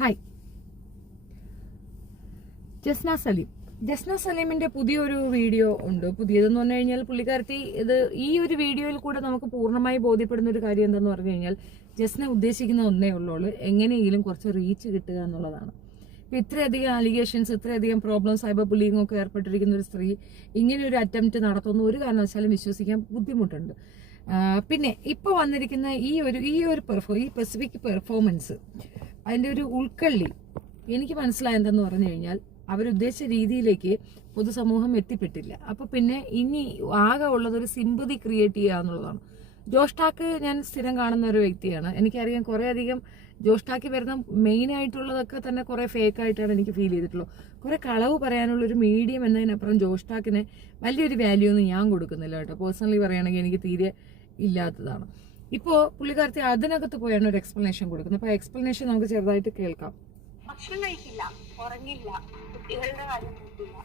Hi, Jasna സലീമിന്റെ പുതിയൊരു video ഉണ്ട്. പുതിയതെന്ന് പറഞ്ഞു കഴിഞ്ഞാൽ പുള്ളിക്കാരത്തി ഈ ഒരു വീഡിയോയിൽ കൂടെ നമുക്ക് പൂർണ്ണമായി ബോധ്യപ്പെടുന്ന ഒരു കാര്യം എന്താന്ന് പറഞ്ഞു കഴിഞ്ഞാൽ ജസ്ന ഉദ്ദേശിക്കുന്ന ഒന്നേ ഉള്ളൂ, എങ്ങനെയെങ്കിലും കുറച്ച് റീച്ച് കിട്ടുക എന്നുള്ളതാണ്. ഇത്രയധികം അലിഗേഷൻസ്, ഇത്രയധികം പ്രോബ്ലം, സൈബർ ബുള്ളിങ് ഒക്കെ ഏർപ്പെട്ടിരിക്കുന്ന ഒരു സ്ത്രീ ഇങ്ങനെ ഒരു അറ്റംപ്റ്റ് നടത്തുന്ന ഒരു കാരണവശാലും വിശ്വസിക്കാൻ ബുദ്ധിമുട്ടുണ്ട്. പിന്നെ ഇപ്പോൾ വന്നിരിക്കുന്ന ഈ പെസിഫിക് പെർഫോമൻസ്, അതിൻ്റെ ഒരു ഉൾക്കള്ളി എനിക്ക് മനസ്സിലായ എന്തെന്ന് പറഞ്ഞു കഴിഞ്ഞാൽ അവരുദ്ദേശിച്ച രീതിയിലേക്ക് പൊതുസമൂഹം എത്തിപ്പെട്ടില്ല. അപ്പൊ പിന്നെ ഇനി ആകെ ഉള്ളത് ഒരു സിമ്പതി ക്രിയേറ്റ് ചെയ്യുക എന്നുള്ളതാണ്. ജോഷ്ടാക്ക് ഞാൻ സ്ഥിരം കാണുന്ന ഒരു വ്യക്തിയാണ്. എനിക്കറിയാം കുറെ അധികം ജോഷ്ടാക്ക് വരുന്ന മെയിൻ ആയിട്ടുള്ളതൊക്കെ തന്നെ കുറെ ഫേക്ക് ആയിട്ടാണ് എനിക്ക് ഫീൽ ചെയ്തിട്ടുള്ളത്. കുറെ കളവ് പറയാനുള്ള ഒരു മീഡിയം എന്നതിനപ്പുറം ജോഷ്ടാക്കിനെ വലിയൊരു വാല്യൂ ഒന്നും ഞാൻ കൊടുക്കുന്നില്ല കേട്ടോ. പേഴ്സണലി പറയുകയാണെങ്കിൽ എനിക്ക് തീരെ ഇല്ലാത്തതാണ്. ഇപ്പോൾ പുള്ളിക്കാരത്തി അതിനകത്ത് പോയാണ് ഒരു എക്സ്പ്ലനേഷൻ കൊടുക്കുന്നത്. അപ്പൊ എക്സ്പ്ലനേഷൻ നമുക്ക് ചെറുതായിട്ട് കേൾക്കാം. ഭക്ഷണം കഴിക്കില്ല, ഉറങ്ങില്ല, കുട്ടികളുടെ കാര്യം നോക്കില്ല.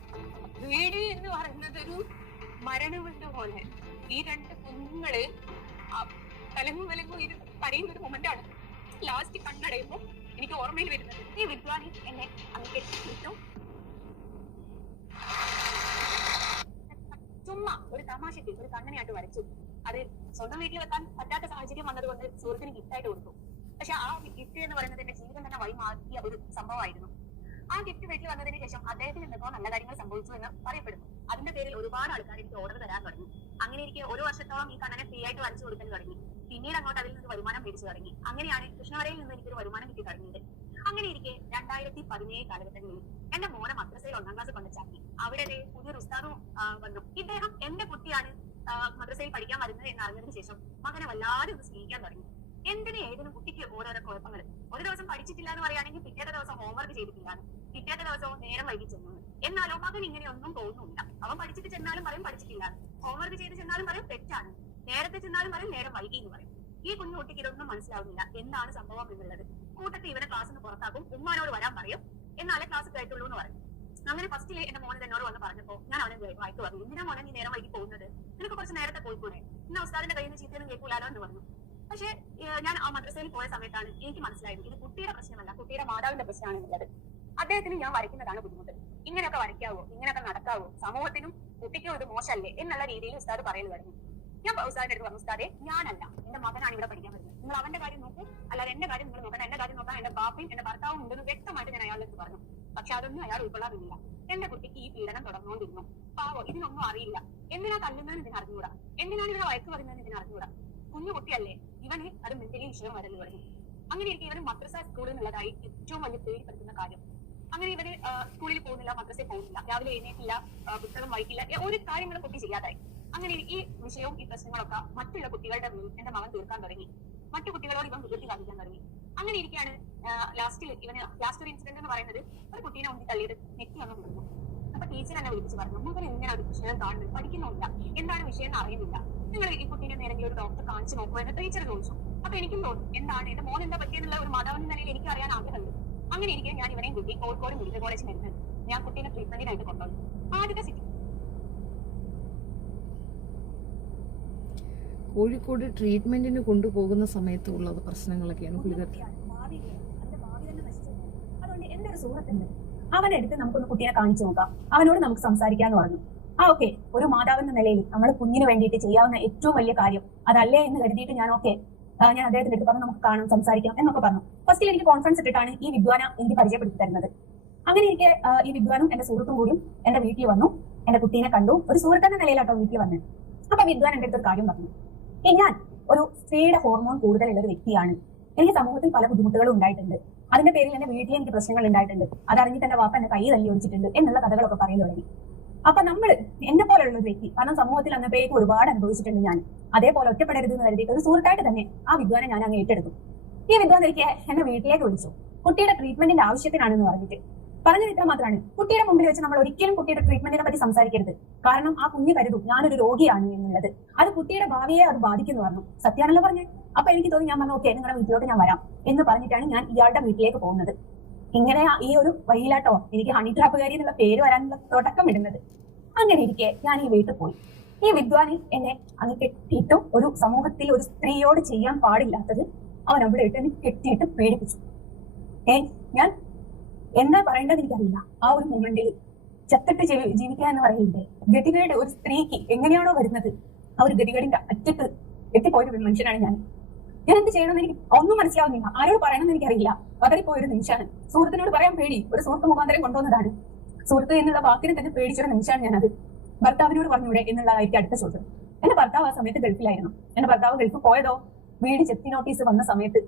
വീട് എന്ന് പറയുന്നത് ഒരു മരണമുണ്ട് പോലെ. ഈ രണ്ട് കുഞ്ഞുങ്ങള് തലങ്ങും വിലങ്ങും ഇത് പറയുന്ന ഒരു മൊമെന്റ് ആണ്. ലാസ്റ്റ് കണ്ണടയുമ്പോൾ എനിക്ക് ഓർമ്മയിൽ വരുന്നത് ഈ വിദ്വാനി എന്നെ അംഗീകരിച്ചു. ചുമ്മാ ഒരു തമാശയ്ക്ക് ഒരു കണ്ണനെയായിട്ട് വരച്ചു. അത് സ്വന്തം വീട്ടിൽ വെക്കാൻ പറ്റാത്ത സാഹചര്യം വന്നതുകൊണ്ട് സുഹൃത്തിന് ഗിഫ്റ്റായിട്ട് കൊടുത്തു. പക്ഷെ ആ ഗിഫ്റ്റ് എന്ന് പറയുന്നത് എന്റെ ജീവിതം തന്നെ വഴിമാറ്റിയ ഒരു സംഭവമായിരുന്നു. ആ ഗിഫ്റ്റ് വീട്ടിൽ വന്നതിന് ശേഷം അദ്ദേഹത്തിന് എന്തൊക്കെ നല്ല കാര്യങ്ങൾ സംഭവിച്ചു എന്ന് പറയപ്പെടുന്നു. അതിന്റെ പേരിൽ ഒരുപാട് ആൾക്കാർ എനിക്ക് ഓർഡർ തരാൻ തുടങ്ങി. അങ്ങനെ എനിക്ക് ഒരു വർഷത്തോളം ഈ കണ്ണനെ ഫ്രീ ആയിട്ട് വരച്ചു കൊടുക്കാൻ തുടങ്ങി. പിന്നീട് അങ്ങോട്ട് അതിൽ നിന്ന് വരുമാനം മേടിച്ചു തുടങ്ങി. അങ്ങനെയാണ് കൃഷ്ണവരയിൽ നിന്ന് എനിക്കൊരു വരുമാനം കിട്ടി തുടങ്ങിയത്. അങ്ങനെ ഇരിക്കെ 2017 കാലഘട്ടങ്ങളിൽ എന്റെ മോനെ മദ്രസയിൽ 1ാം ക്ലാസ് കൊണ്ടുചാക്കി. അവിടെ പുതിയൊരു ഉസ്താദും വന്നു. ഇദ്ദേഹം എന്റെ കുട്ടിയാണ് മദ്രസയിൽ പഠിക്കാൻ വരുന്നത് എന്ന് അറിഞ്ഞതിന് ശേഷം മകനെ വല്ലാതെ ഒന്ന് സ്നേഹിക്കാൻ തുടങ്ങി. എന്തിനും ഏതിനും കുട്ടിക്ക് ഓരോരോ കുഴപ്പങ്ങൾ. ഒരു ദിവസം പഠിച്ചിട്ടില്ല എന്ന് പറയുകയാണെങ്കിൽ പിറ്റേത്തെ ദിവസം ഹോംവർക്ക് ചെയ്തിട്ടില്ല, പിറ്റേത്തെ ദിവസവും നേരം വൈകി ചെന്നു. എന്നാലോ മകൻ ഇങ്ങനെയൊന്നും തോന്നുന്നില്ല. അവൻ പഠിച്ചിട്ട് ചെന്നാലും പറയും പഠിച്ചിട്ടില്ല, ഹോംവർക്ക് ചെയ്ത് ചെന്നാലും പറയും തെറ്റാണ്, നേരത്തെ ചെന്നാലും പറയും നേരം വൈകി എന്ന് പറയും. ഈ കുഞ്ഞു കുട്ടിക്ക് ഇതൊന്നും മനസ്സിലാവുന്നില്ല എന്താണ് സംഭവം എന്നുള്ളത്. കൂട്ടത്തിൽ ഇവനെ ക്ലാസ്സിൽ നിന്ന് പുറത്താക്കും, ഉമ്മാനോട് വരാൻ പറയും, എന്നാലേ ക്ലാസ് കേട്ടുള്ളൂ എന്ന് പറയും. അങ്ങനെ ഫസ്റ്റില് എന്റെ മോൻ എന്നോട് വന്ന് പറഞ്ഞപ്പോ ഞാൻ അവനെ വായിക്ക് പറഞ്ഞു, എന്തിനാ മോനെ നീ നേരം വൈകി പോകുന്നത്, നിനക്ക് കുറച്ച് നേരത്തെ പോയിക്കൂടെ, ഇന്ന് ഉസ്താദിന്റെ കയ്യിൽ നിന്ന് ചീത്തയൊന്നും കേൾക്കൂലാലോ എന്ന് പറഞ്ഞു. പക്ഷെ ഞാൻ ആ മദ്രസയിൽ പോയ സമയത്താണ് എനിക്ക് മനസ്സിലായത് ഇത് കുട്ടിയുടെ പ്രശ്നമല്ല, കുട്ടിയുടെ മാതാവിന്റെ പ്രശ്നമാണ് എന്നുള്ളത്. അദ്ദേഹത്തിന് ഞാൻ വരയ്ക്കുന്നതാണ് ബുദ്ധിമുട്ട്. ഇങ്ങനെയൊക്കെ വരയ്ക്കാവോ, ഇങ്ങനെയൊക്കെ നടക്കാവോ, സമൂഹത്തിനും കുട്ടിക്കും ഇത് മോശമല്ലേ എന്നുള്ള രീതിയിൽ ഉസ്താദ് പറയുന്നത് തുടങ്ങി. ഞാൻ ഉസ്താദിന്റെ അടുത്ത് പറഞ്ഞു, ഉസ്താദെ ഞാനല്ല, എന്റെ മകനാണ് ഇവിടെ പഠിക്കാൻ വരുന്നത്, നിങ്ങൾ അവന്റെ കാര്യം നോക്കൂ, അല്ലാതെ എന്റെ കാര്യം നിങ്ങൾ നോക്കണം, എന്റെ കാര്യം നോക്കാൻ എന്റെ ബാപ്പയും എന്റെ ഭർത്താവും ഉണ്ടെന്ന് വ്യക്തമായിട്ട് ഞാൻ അയാളുടെ പറഞ്ഞു. പക്ഷെ അതൊന്നും അയാൾ ഉൾക്കൊള്ളാറില്ല. എന്റെ കുട്ടിക്ക് ഈ പീഡനം തുടർന്നുകൊണ്ടിരുന്നു. പാവോ, ഇതിനൊന്നും അറിയില്ല. എന്തിനാ തല്ലുന്നതിന് ഇതിന് അറിഞ്ഞുകൂടാ, എന്തിനാണ് ഇവിടെ വയക്ക് പറയുന്നതിന് ഇതിന് അറിഞ്ഞുകൂടാ. കുഞ്ഞു കുട്ടിയല്ലേ, ഇവന് അത് മെന്റലി വിഷയം വരല് തുടങ്ങി. അങ്ങനെ ഇരിക്കും ഇവന് മദ്രസ സ്കൂളിൽ നിന്നുള്ളതായി ഏറ്റവും വലിയ പേടിപ്പെടുത്തുന്ന കാര്യം. അങ്ങനെ ഇവര് സ്കൂളിൽ പോകുന്നില്ല, മദ്രസയിൽ പോകുന്നില്ല, രാവിലെ എഴുന്നേറ്റില്ല, പുസ്തകം വായിക്കില്ല, ഒരു കാര്യങ്ങളും കുട്ടി ചെയ്യാതായി. അങ്ങനെ ഈ വിഷയവും ഈ പ്രശ്നങ്ങളൊക്കെ മറ്റുള്ള കുട്ടികളുടെ എന്റെ മകൻ തീർക്കാൻ തുടങ്ങി. മറ്റു കുട്ടികളോട് ഇവൻ വികൃതി കാണിക്കാൻ തുടങ്ങി. അങ്ങനെ ഇരിക്കുകയാണ് ലാസ്റ്റ് ഒരു ഇൻസിഡന്റ് എന്ന് പറയുന്നത്, ഒരു കുട്ടീനെ ഉണ്ടി തള്ളിയിട്ട് നെറ്റി വന്നു നിന്നു. അപ്പൊ ടീച്ചർ എന്നെ വിളിച്ച് പറഞ്ഞു, മകൻ എന്തിനാണ് ഒരു വിഷയം കാണുന്നത്, പഠിക്കുന്നില്ല, എന്താണ് വിഷയം എന്ന് അറിയുന്നില്ല, നിങ്ങൾ ഈ കുട്ടീനെ നേരെങ്കിലും ഒരു ഡോക്ടറെ കാണിച്ചു നോക്കുക എന്ന് ടീച്ചർ ചോദിച്ചു. അപ്പൊ എനിക്കും തോന്നി എന്താണ് എന്റെ മോൻ എന്താ പറ്റിയെന്നുള്ള ഒരു മാതാവിന്റെ നിലയിൽ എനിക്ക് അറിയാൻ ആഗ്രഹമുണ്ട്. അങ്ങനെ ഇരിക്കും ഞാൻ ഇവനെയും കുട്ടി കോഴിക്കോട് മെഡിക്കൽ കോളേജിൽ വരുന്നത്. ഞാൻ കുട്ടീനെ ട്രീറ്റ്മെന്റിനായിട്ട് കൊണ്ടുപോയി. ആദ്യത്തെ സിറ്റി കോഴിക്കോട് ട്രീറ്റ്മെന്റിന് കൊണ്ടുപോകുന്ന സമയത്ത് ഉള്ളത് പ്രശ്നങ്ങളൊക്കെയാണ് പുള്ളിക്കാരത്തി. അതുകൊണ്ട് എന്റെ ഒരു സുഹൃത്തുണ്ട്, അവനെടുത്ത് നമുക്കൊന്ന് കുട്ടീനെ കാണിച്ചു നോക്കാം, അവനോട് നമുക്ക് സംസാരിക്കാന്ന് പറഞ്ഞു. ഓക്കെ, ഒരു മാതാവെന്ന നിലയിൽ നമ്മൾ കുഞ്ഞിന് വേണ്ടിയിട്ട് ചെയ്യാവുന്ന ഏറ്റവും വലിയ കാര്യം അതല്ലേ എന്ന് കരുതിയിട്ട് ഞാൻ ഞാൻ അദ്ദേഹത്തിന്റെ അടുത്ത് പറഞ്ഞു നമുക്ക് കാണാം, സംസാരിക്കാം എന്നൊക്കെ പറഞ്ഞു. ഫസ്റ്റിൽ എനിക്ക് കോൺഫറൻസ് ഇട്ടിട്ടാണ് ഈ വിദ്വാന എനിക്ക് പരിചയപ്പെടുത്തി തരുന്നത്. അങ്ങനെ എനിക്ക് ഈ വിദ്വാനും എന്റെ സുഹൃത്തും കൂടിയും എന്റെ വീട്ടിൽ വന്നു, എന്റെ കുട്ടീനെ കണ്ടു. ഒരു സുഹൃത്തെന്ന നിലയിലാട്ടോ വീട്ടിൽ വന്നത്. അപ്പൊ വിദ്വാൻ എന്റെ അടുത്തൊരു കാര്യം പറഞ്ഞു, ഞാൻ ഒരു സ്ത്രീയുടെ ഹോർമോൺ കൂടുതലുള്ള ഒരു വ്യക്തിയാണ്, എനിക്ക് സമൂഹത്തിൽ പല ബുദ്ധിമുട്ടുകളും ഉണ്ടായിട്ടുണ്ട്, അതിന്റെ പേരിൽ എന്റെ വീട്ടിൽ എനിക്ക് പ്രശ്നങ്ങൾ ഉണ്ടായിട്ടുണ്ട്, അതറിഞ്ഞിട്ട് എന്റെ വാപ്പ എന്നെ കൈ തല്ലി ഒടിച്ചിട്ടുണ്ട് എന്നുള്ള കഥകളൊക്കെ പറയുന്നു തുടങ്ങി. അപ്പൊ എന്നെ പോലുള്ള ഒരു വ്യക്തി, കാരണം സമൂഹത്തിൽ അന്നപ്പേക്ക് ഒരുപാട് അനുഭവിച്ചിട്ടുണ്ട് ഞാൻ, അതേപോലെ ഒറ്റപ്പെടരുത് എന്ന് കരുതിയിട്ട് ഒരു സുഹൃത്തായിട്ട് തന്നെ ആ വിദ്വാനെ ഞാൻ അങ്ങ് ഏറ്റെടുത്തു. ഈ വിദ്വാൻ എനിക്ക് എന്നെ വീട്ടിലേക്ക് വിളിച്ചു, കുട്ടിയുടെ ട്രീറ്റ്മെന്റിന്റെ ആവശ്യത്തിനാണെന്ന് പറഞ്ഞത് ഇത്ര മാത്രമാണ്. കുട്ടിയുടെ മുമ്പിൽ വെച്ച് നമ്മൾ ഒരിക്കലും കുട്ടിയുടെ ട്രീറ്റ്മെന്റിനെ പറ്റി സംസാരിക്കരുത്, കാരണം ആ കുഞ്ഞ് കരുതും ഞാനൊരു രോഗിയാണ് എന്നുള്ളത്, അത് കുട്ടിയുടെ ഭാവിയെ അത് ബാധിക്കുന്നു പറഞ്ഞു. സത്യാണല്ലോ പറഞ്ഞത്. അപ്പൊ എനിക്ക് തോന്നി, ഞാൻ പറഞ്ഞു ഓക്കെ നിങ്ങളുടെ വീട്ടിലോട്ട് ഞാൻ വരാം എന്ന് പറഞ്ഞിട്ടാണ് ഞാൻ ഇയാളുടെ വീട്ടിലേക്ക് പോകുന്നത്. ഇങ്ങനെ ഈ ഒരു വഴിയിലാട്ടോ എനിക്ക് ഹണി ട്രാപ്പുകാരി എന്നുള്ള പേര് വരാനുള്ള തുടക്കം ഇടുന്നത്. അങ്ങനെ ഇരിക്കെ ഞാൻ ഈ വീട്ടിൽ പോയി. ഈ വിദ്വാന് എന്നെ അങ്ങ് കെട്ടിയിട്ടും ഒരു സമൂഹത്തിൽ ഒരു സ്ത്രീയോട് ചെയ്യാൻ പാടില്ലാത്തത് അവൻ അവിടെ ഇട്ട് എന്നെ കെട്ടിയിട്ട് പേടിപ്പിച്ചു. ഞാൻ എന്താ പറയേണ്ടത് എനിക്കറിയില്ല. ആ ഒരു മൊമെന്റിൽ ചത്തിട്ട് ജീവിക്കുക എന്ന് പറയുന്നത് ഗതികേട് ഒരു സ്ത്രീക്ക് എങ്ങനെയാണോ വരുന്നത്, ആ ഒരു ഗതികേടിന്റെ അറ്റത്ത് എത്തിപ്പോയൊരു മനുഷ്യനാണ് ഞാൻ. ഞാൻ എന്ത് ചെയ്യണമെന്ന് എനിക്ക് ഒന്നും മനസ്സിലാവുന്നില്ല. ആരോട് പറയണമെന്ന് എനിക്കറിയില്ല. പതറിപ്പോയൊരു നിമിഷമാണ്. സുഹൃത്തിനോട് പറയാൻ പേടി. ഒരു സുഹൃത്ത് മുഖാന്തരം കൊണ്ടുവന്നതാണ്. സുഹൃത്ത് എന്നുള്ള വാക്കിനെ തന്നെ പേടിച്ചൊരു നിമിഷമാണ് ഞാനത്. ഭർത്താവിനോട് പറഞ്ഞൂടെ എന്നുള്ളതായിരിക്കും അടുത്ത ചോദ്യം. എന്റെ ഭർത്താവ് ആ സമയത്ത് ഗൾഫിലായിരുന്നു. എന്റെ ഭർത്താവ് ഗൾഫ് പോയതോ വീട് ജപ്തി നോട്ടീസ് വന്ന സമയത്ത്,